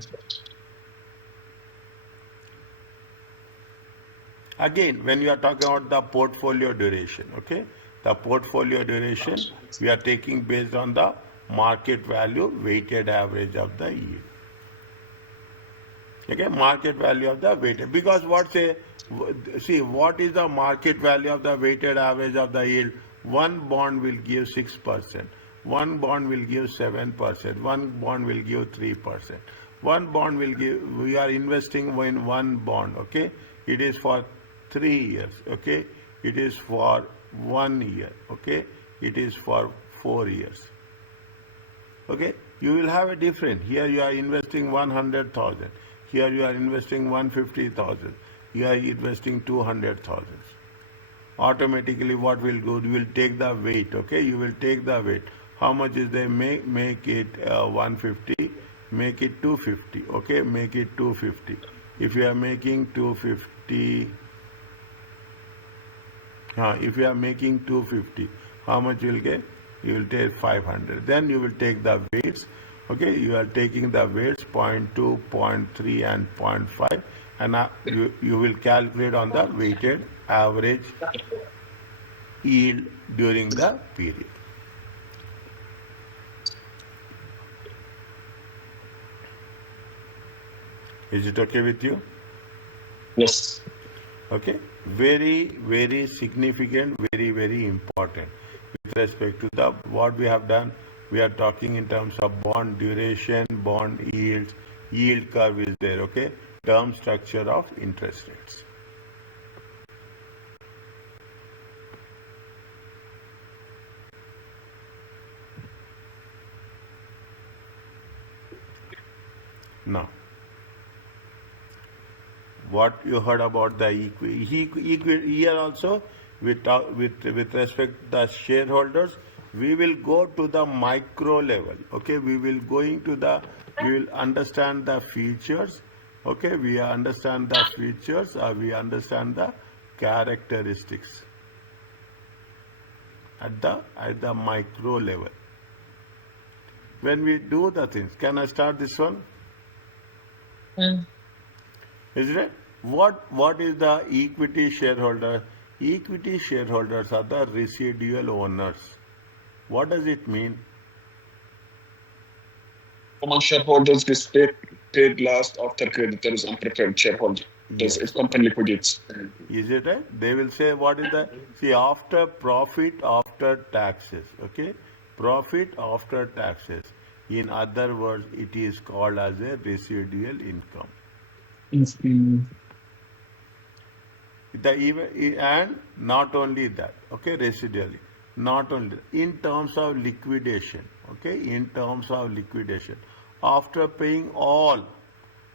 Again, when you are talking about the portfolio duration, okay, the portfolio duration we are taking based on the market value weighted average of the yield. Okay, market value of the weighted, because see what is the market value of the weighted average of the yield? One bond will give 6%, one bond will give 7%, one bond will give 3%, one bond will give. We are investing in one bond, okay, it is for 3 years, okay, it is for 1 year, okay, it is for 4 years. Okay, you will have a different. Here you are investing 100,000. Here you are investing 150,000. You are investing 200,000. Automatically, what will go? You will take the weight. Okay, you will take the weight. How much is there? Make it 150. Make it 250. Okay, make it 250. If you are making 250, if you are making 250, how much you will get? You will take 500. Then you will take the weights. Okay, you are taking the weights 0.2, 0.3 and 0.5, and you will calculate on the weighted average yield during the period. Is it okay with you? Yes. Okay, very significant, very important with respect to the what we have done. We are talking in terms of bond duration, bond yields, yield curve is there, okay, term structure of interest rates. Now, what you heard about the here also with respect to the shareholders, we will go to the micro level. Okay, we will understand the features. Okay, we understand the features, we understand the characteristics at the micro level. When we do the things, can I start this one? Is it? What is the equity shareholder? Equity shareholders are the residual owners. What does it mean? Common shareholders get paid last after creditors and preferred shareholders. Yes. If company liquidates. Is it right? They will say what is the after profit after taxes. Okay, profit after taxes. In other words, it is called as a residual income. And not only that, okay, residually, not only in terms of liquidation, okay, in terms of liquidation, after paying all,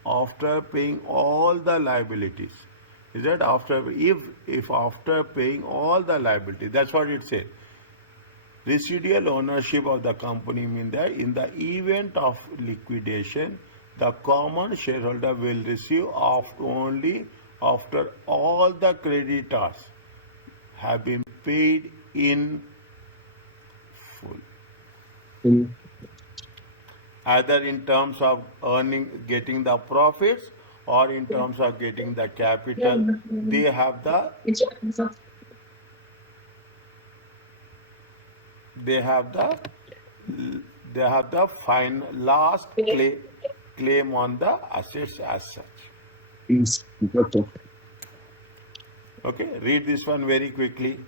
the liabilities, is that after if after paying all the liabilities, that's what it says. Residual ownership of the company means that in the event of liquidation, the common shareholder will receive only after all the creditors have been paid in full, either in terms of getting the profits or in terms of getting the capital. They have the they have the fine last claim on the assets as such. Okay, read this one very quickly.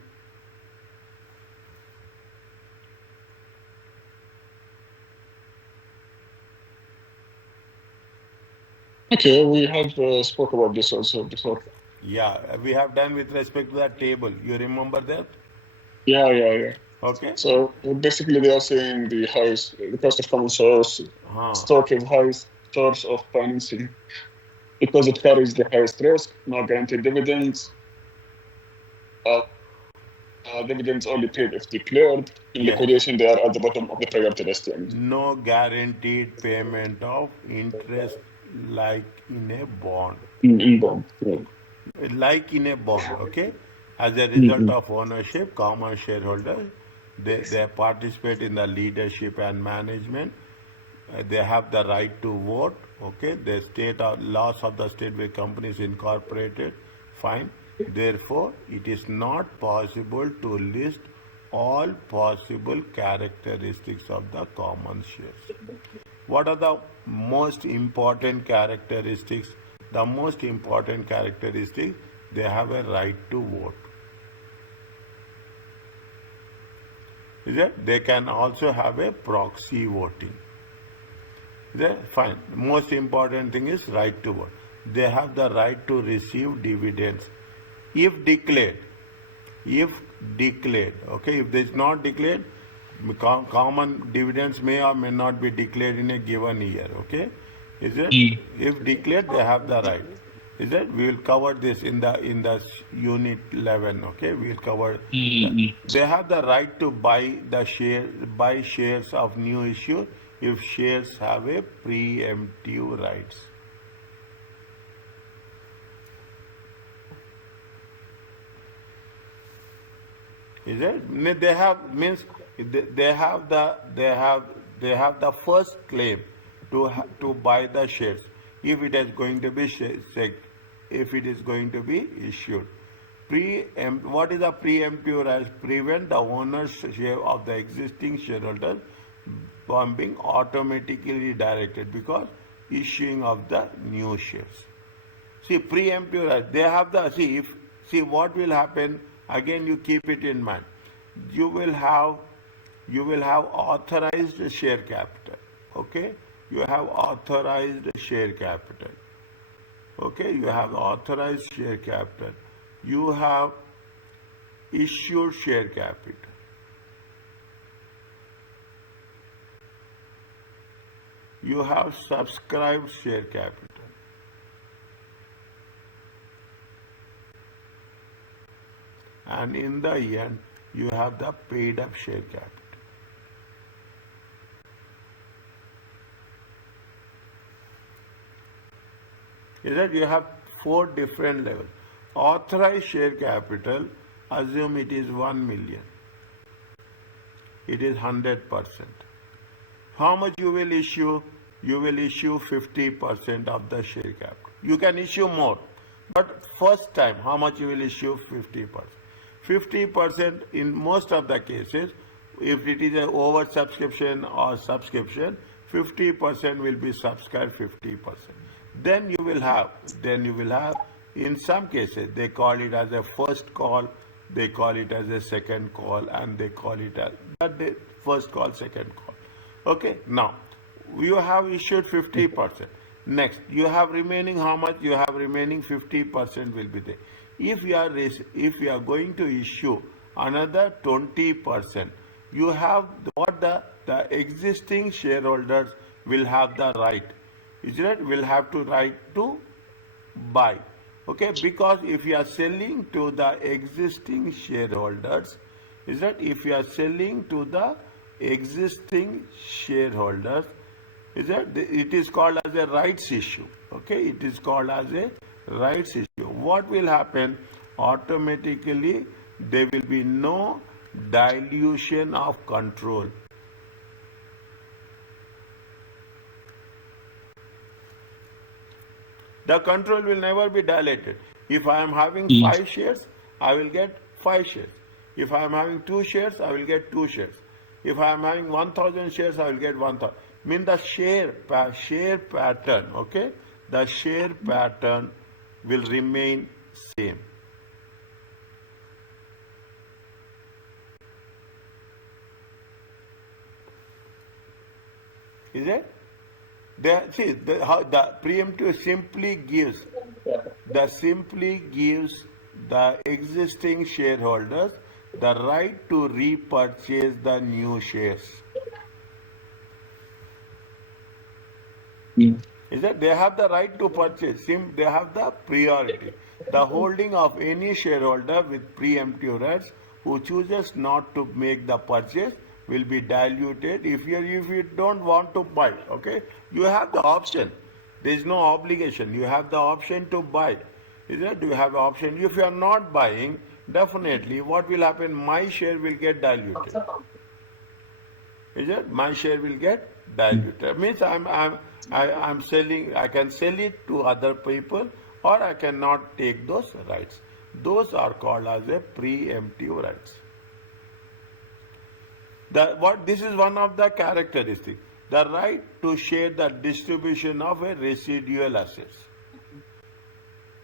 Okay, we have spoke about this also before. Yeah, we have done with respect to that table. You remember that? Yeah. Okay. So basically, they are saying the cost of common stock is highest source of financing because it carries the highest risk, no guaranteed dividends. Dividends only paid if declared. In Yes. liquidation, they are at the bottom of the priority list. No guaranteed payment of interest like in a bond. In bond. Yeah. Like in a bond, okay? As a result of ownership, common shareholders, they participate in the leadership and management. They have the right to vote, okay? The state or laws of the state where company is incorporated, fine. Therefore, it is not possible to list all possible characteristics of the common shares. What are the most important characteristics? The most important characteristic, they have a right to vote. Is it? They can also have a proxy voting. Is that fine? Most important thing is right to vote. They have the right to receive dividends if declared. If declared, okay. If this is not declared, common dividends may or may not be declared in a given year, okay. Is it? If declared, they have the right. Is it? We will cover this in the unit 11, okay. We will cover. They have the right to buy shares of new issue if shares have a preemptive rights. Is it? They have means they have the first claim to buy the shares if it is going to be if it is going to be issued. What is the preemptive rights? Prevent the owner's share of the existing shareholder from being automatically redirected because issuing of the new shares. See, preemptive rights. They have the see what will happen. Again, you keep it in mind. You will have authorized share capital. Okay, you have authorized share capital. Okay, you have authorized share capital. You have issued share capital. You have subscribed share capital. And in the end, you have the paid up share capital. Is that you have 4 different levels. Authorized share capital, assume it is 1 million. It is 100%. How much you will issue? You will issue 50% of the share capital. You can issue more, but first time, how much you will issue? 50%. 50% in most of the cases, if it is an oversubscription or subscription, 50% will be subscribed 50%. Then you will have, in some cases, they call it as a first call, they call it as a second call, and they call it as first call, second call. Okay, now, You have issued 50%. Next, you have remaining how much? You have remaining 50% will be there. If you are going to issue another 20%, you have what the existing shareholders will have the right. Is it? Will have to right to buy. Okay, because if you are selling to the existing shareholders, is that if you are selling to the existing shareholders, is that it is called as a rights issue. Okay, it is called as a rights issue. What will happen? Automatically, there will be no dilution of control. The control will never be dilated. If I am having 5 shares, I will get 5 shares. If I am having 2 shares, I will get 2 shares. If I am having 1,000 shares, I will get 1,000. Mean the share pattern, okay? The share pattern will remain same. Is it? The preemptive simply gives the existing shareholders the right to repurchase the new shares. Is that they have the right to purchase? They have the priority. The holding of any shareholder with preemptive rights who chooses not to make the purchase will be diluted if you don't want to buy. Okay, you have the option. There is no obligation. You have the option to buy. Is it? You have the option. If you are not buying, definitely what will happen? My share will get diluted. Is it? My share will get diluted. Means I'm selling. I can sell it to other people, or I cannot take those rights. Those are called as a preemptive rights. This is one of the characteristics. The right to share the distribution of a residual assets.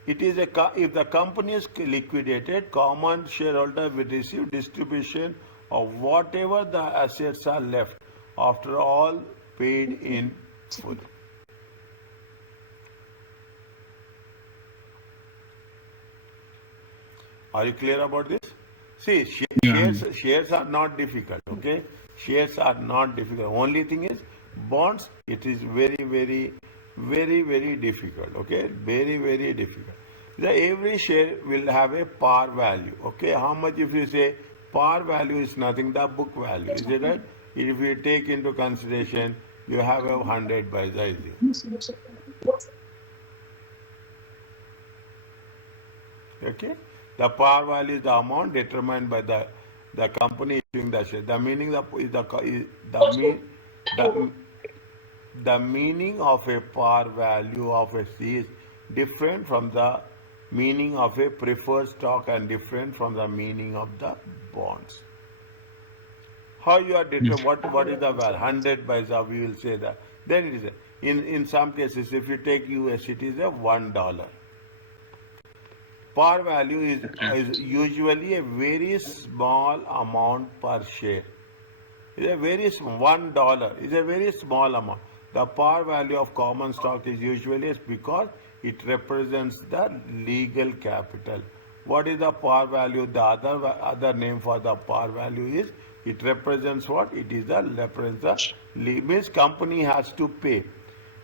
It is if the company is liquidated, common shareholder will receive distribution of whatever the assets are left after all paid in full. Are you clear about this? See, shares are not difficult, okay? Shares are not difficult. Only thing is, bonds, it is very, very, very, very difficult, okay? Very, very difficult. Every share will have a par value, okay? How much if you say par value is nothing, the book value, is it right? If you take into consideration, you have a 100 by the okay? The par value is the amount determined by the company issuing the share. The meaning the meaning of a par value of a C is different from the meaning of a preferred stock and different from the meaning of the bonds. How you are determined? What is the value? 100 by the we will say that. Then it is in some cases if you take US it is a $1. Par value is usually a very small amount per share. It's a very $1 is a very small amount. The par value of common stock is usually because it represents the legal capital. What is the par value? The other name for the par value is it represents what? It is represents means company has to pay.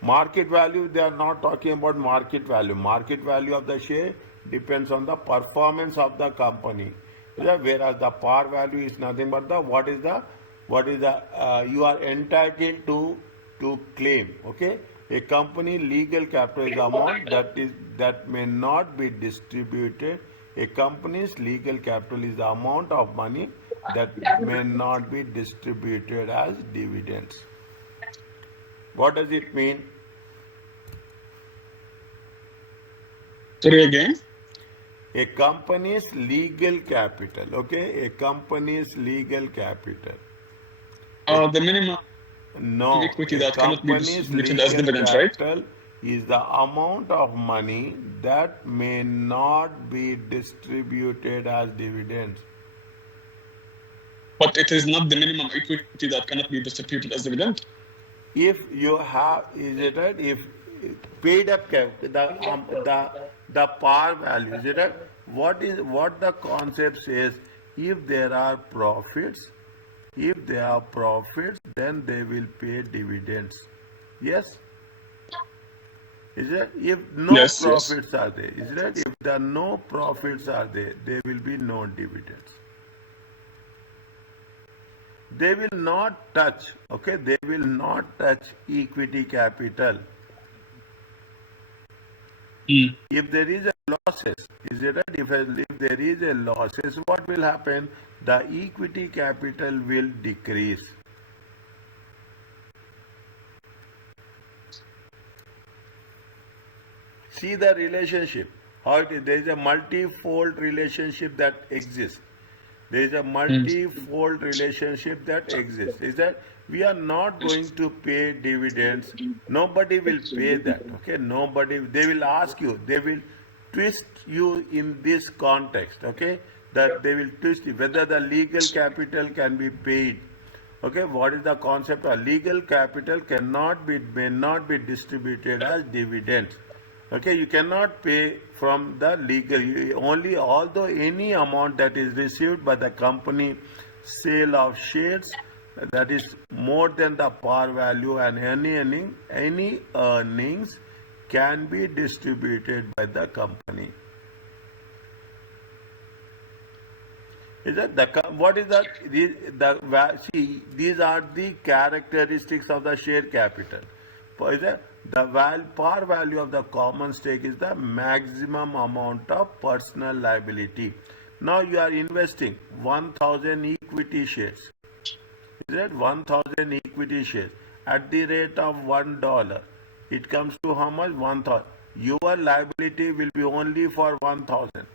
Market value, they are not talking about market value. Market value of the share depends on the performance of the company. Whereas the par value is nothing but what is the you are entitled to claim. Okay, a company legal capital is the amount that may not be distributed. A company's legal capital is the amount of money that may not be distributed as dividends. What does it mean? Sorry again? A company's legal capital, okay? A company's legal capital. The minimum equity that cannot be company's distributed as legal dividends, right? capital is the amount of money that may not be distributed as dividends. But it is not the minimum equity that cannot be distributed as dividend. if you have, is it right? If paid up the par value, is it right? What the concept says? If there are profits, then they will pay dividends. Yes, is it? If no Yes, yes. profits are there, is it? If there are no profits are there will be no dividends. They will not touch, okay? They will not touch equity capital. Mm. If there is a losses, is it right? If there is a losses, what will happen? The equity capital will decrease. See the relationship, how it is. There is a multi-fold relationship that exists. There is a Mm. multi-fold relationship that exists. Is that we are not going to pay dividends. Nobody will pay that. Okay, nobody. They will ask you. They will twist you in this context. Okay, that they will twist you, whether the legal capital can be paid. Okay, what is the concept of legal capital may not be distributed as dividends. Okay, you cannot pay from the legal, only although any amount that is received by the company sale of shares that is more than the par value, and any earnings can be distributed by the company. Is that what is see, these are the characteristics of the share capital. Is that the par value of the common stake is the maximum amount of personal liability. Now you are investing 1,000 equity shares. Is that 1,000 equity shares at the rate of $1? It comes to how much? 1,000. Your liability will be only for 1,000.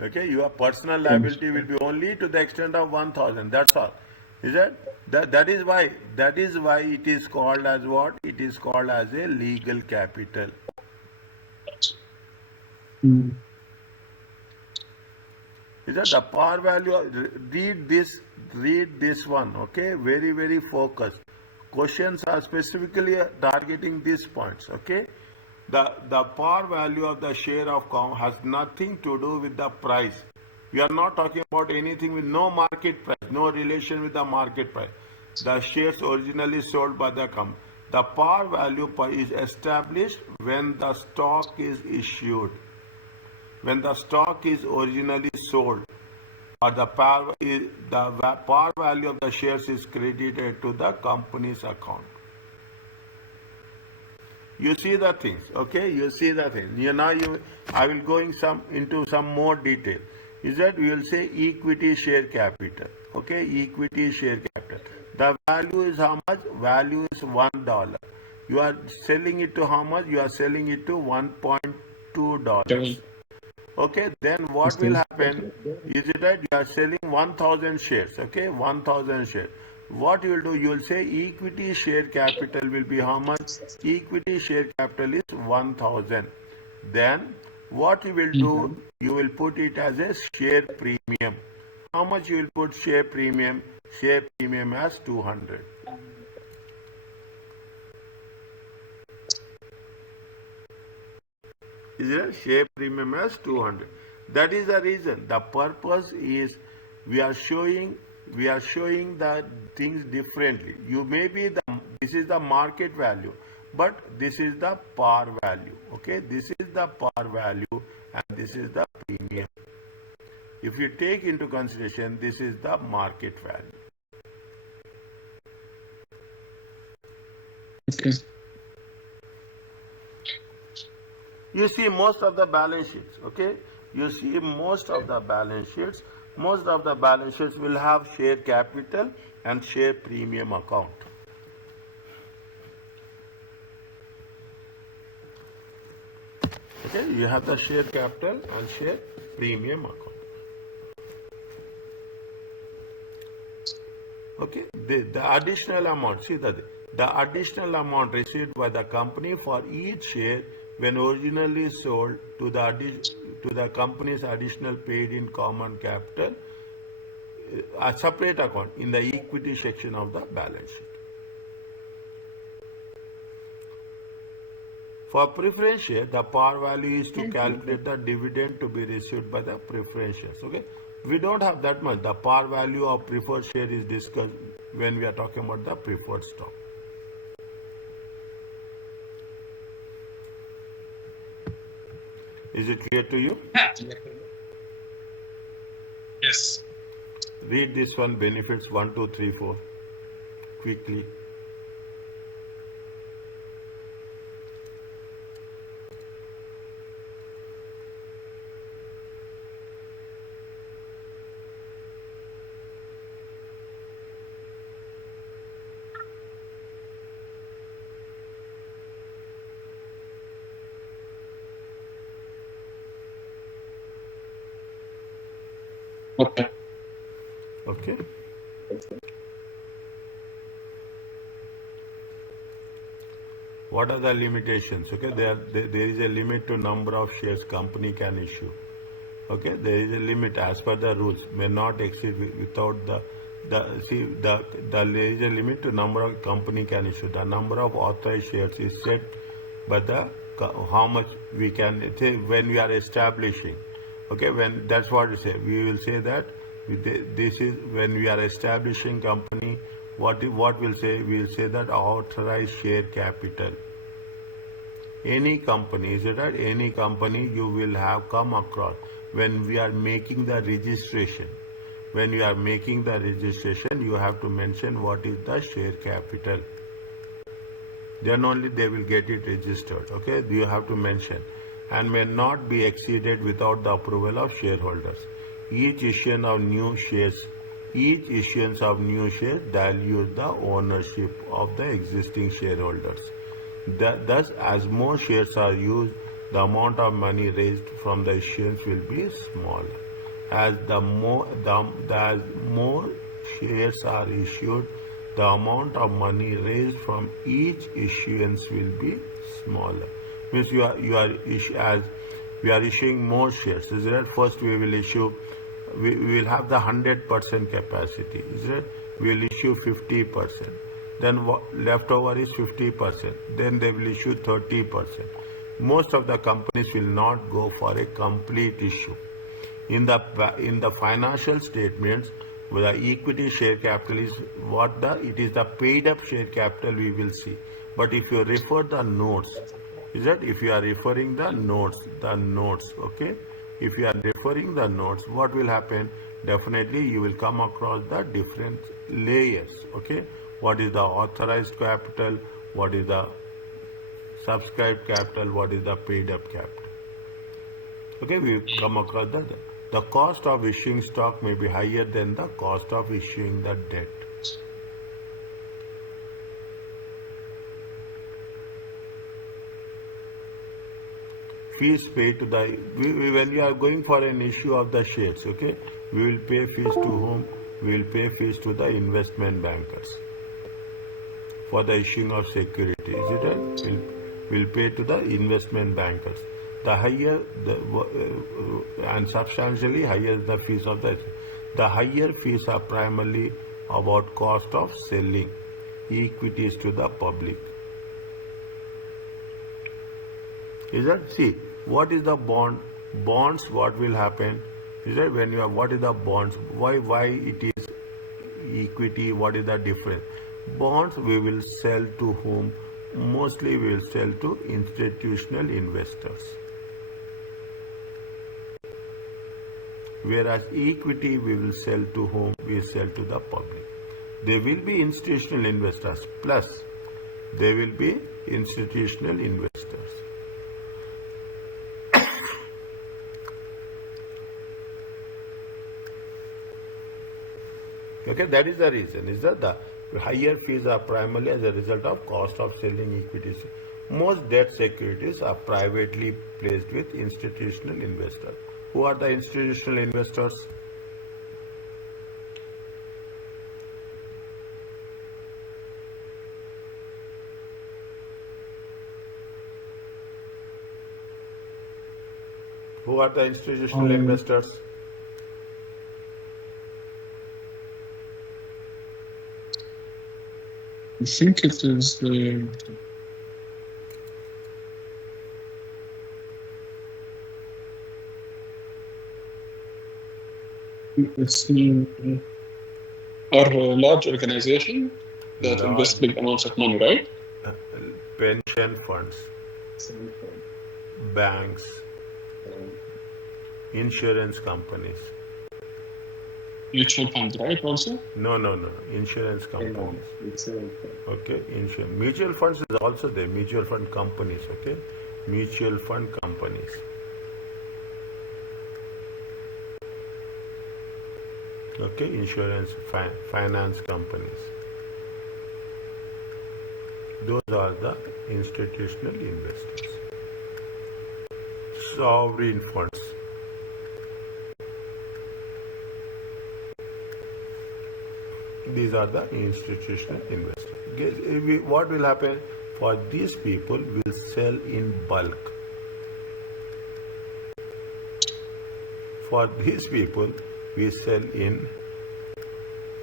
Okay, your personal liability will be only to the extent of 1,000. That's all. Is it? That is why it is called as what? It is called as a legal capital. Mm. Is that the par value? Read this one. Okay, very very focused. Questions are specifically targeting these points. Okay. The par value of the share of common has nothing to do with the price. We are not talking about anything with no market price, no relation with the market price. The shares originally sold by the company. The par value is established when the stock is issued. When the stock is originally sold, or the par value of the shares is credited to the company's account. You see the things, okay? You see the things. I will go into some more detail. Is that we will say equity share capital, okay? Equity share capital. The value is how much? Value is $1. You are selling it to how much? You are selling it to $1.2. Okay, then what will happen? Is it right? You are selling 1,000 shares. Okay, 1,000 shares. What you will do? You will say equity share capital will be how much? Equity share capital is 1,000. Then what you will do? You will put it as a share premium. How much you will put share premium? Share premium as 200. Is it? Share premium as 200. That is the reason. The purpose is we are showing the things differently. You may be this is the market value, but this is the par value. Okay, this is the par value and this is the premium. If you take into consideration, this is the market value. Okay. You see most of the balance sheets, okay? You see most of the balance sheets will have share capital and share premium account. Okay, you have the share capital and share premium account. Okay, the additional amount, see the additional amount received by the company for each share when originally sold to the company's additional paid in common capital a separate account in the equity section of the balance sheet. For preference share, the par value is to calculate the dividend to be received by the preference shares. Okay, we don't have that much. The par value of preferred share is discussed when we are talking about the preferred stock. Is it clear to you? Yes. Read this one, benefits 1, 2, 3, 4 quickly. Okay. Okay. What are the limitations? Okay, there is a limit to number of shares company can issue. Okay, there is a limit as per the rules, may not exceed without there is a limit to number of company can issue. The number of authorized shares is set by the how much we can say when we are establishing. Okay, when that's what we say. We will say that this is when we are establishing company. What we'll say? We'll say that authorized share capital. Any company, is it right? Any company you will have come across when we are making the registration. When you are making the registration, you have to mention what is the share capital. Then only they will get it registered. Okay, you have to mention, and may not be exceeded without the approval of shareholders. Each issuance of new shares dilutes the ownership of the existing shareholders. Thus, as more shares are used, the amount of money raised from the issuance will be smaller. As more shares are issued, the amount of money raised from each issuance will be smaller. Means we are issuing more shares. Is that first we will issue, we will have the 100% capacity. Is that we will issue 50%. Then leftover is 50%. Then they will issue 30%. Most of the companies will not go for a complete issue. In the financial statements, the equity share capital is it is the paid up share capital we will see. But if you refer the notes, is that if you are referring the notes, okay? If you are referring the notes, what will happen? Definitely you will come across the different layers, okay? What is the authorized capital? What is the subscribed capital? What is the paid up capital? Okay, we come across that. The cost of issuing stock may be higher than the cost of issuing the debt. Fees paid to the, when we are going for an issue of the shares, okay, we will pay fees to whom? We will pay fees to the investment bankers for the issuing of security. Is it right? We'll pay to the investment bankers. The higher and substantially higher the fees of the higher fees are primarily about cost of selling equities to the public. Is that, see, what is the bond? Bonds, what will happen? Is that when you have, what is the bonds? Why it is equity? What is the difference? Bonds we will sell to whom? Mostly we will sell to institutional investors. Whereas equity we will sell to whom? We sell to the public. There will be institutional investors, plus there will be institutional investors. Okay, that is the reason. Is that the higher fees are primarily as a result of cost of selling equities. Most debt securities are privately placed with institutional investors. Who are the institutional investors? Who are the institutional investors? I think it is it's are a large organization that Large invest big amounts of money, right? pension funds, banks, insurance companies. Mutual fund, right? Also. No, no, no. Insurance companies. Okay. Mutual funds is also there. Mutual fund companies. Okay. Mutual fund companies. Okay. Insurance finance companies. Those are the institutional investors. Sovereign funds. These are the institutional investors. What will happen? For these people, will sell in bulk. For these people, we sell in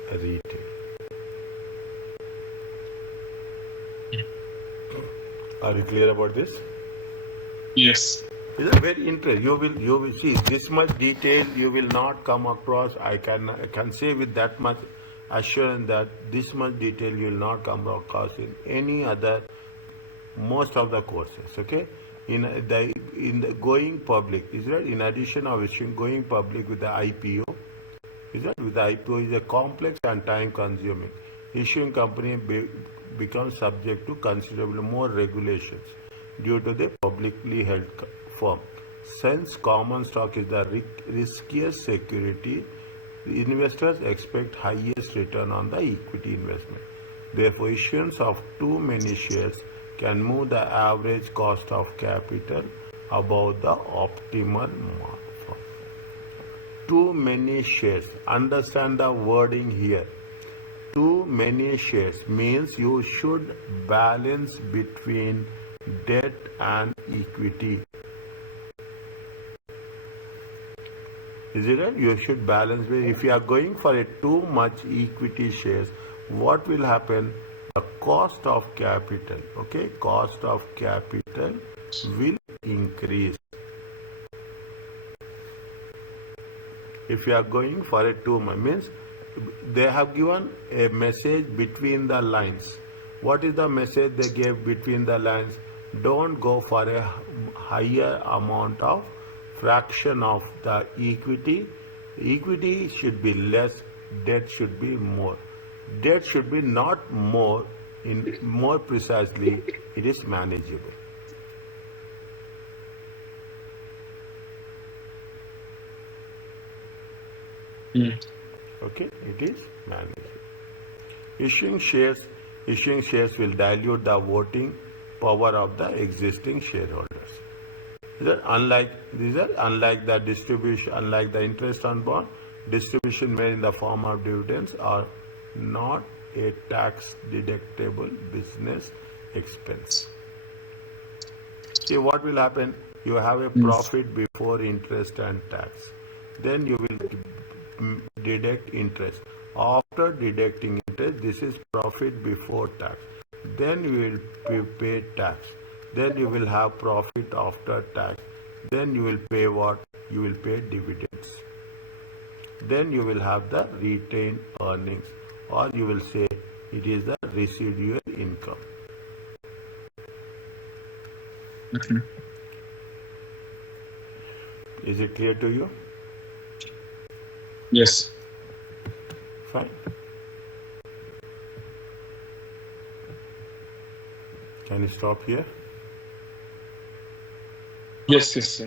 retail. Are you clear about this? Yes. It's a very interesting. You will see this much detail you will not come across. I can say with that much assurance that this much detail you will not come across in any other most of the courses. Okay, in the going public is right. In addition of issuing going public with the IPO, is that with the IPO is a complex and time consuming. Issuing company becomes subject to considerably more regulations due to the publicly held firm. Since common stock is the riskiest security, investors expect highest return on the equity investment. Therefore, issuance of too many shares can move the average cost of capital above the optimal mark. Too many shares. Understand the wording here. Too many shares means you should balance between debt and equity. Is it right? You should balance. If you are going for a too much equity shares, what will happen? The cost of capital, okay, cost of capital will increase. If you are going for a too much, means they have given a message between the lines. What is the message they gave between the lines? Don't go for a higher amount of fraction of the equity. Equity should be less, debt should be more. Debt should be not more, in more precisely, it is manageable. Okay, it is manageable. Issuing shares, issuing shares will dilute the voting power of the existing shareholders. Unlike the distribution, unlike the interest on bond, distribution made in the form of dividends are not a tax deductible business expense. See what will happen? You have a profit before interest and tax. Then you will deduct interest. After deducting interest, this is profit before tax. Then you will pay tax. Then you will have profit after tax. Then you will pay what? You will pay dividends. Then you will have the retained earnings, or you will say it is the residual income. Okay. Is it clear to you? Yes. Fine. Can you stop here? Yes.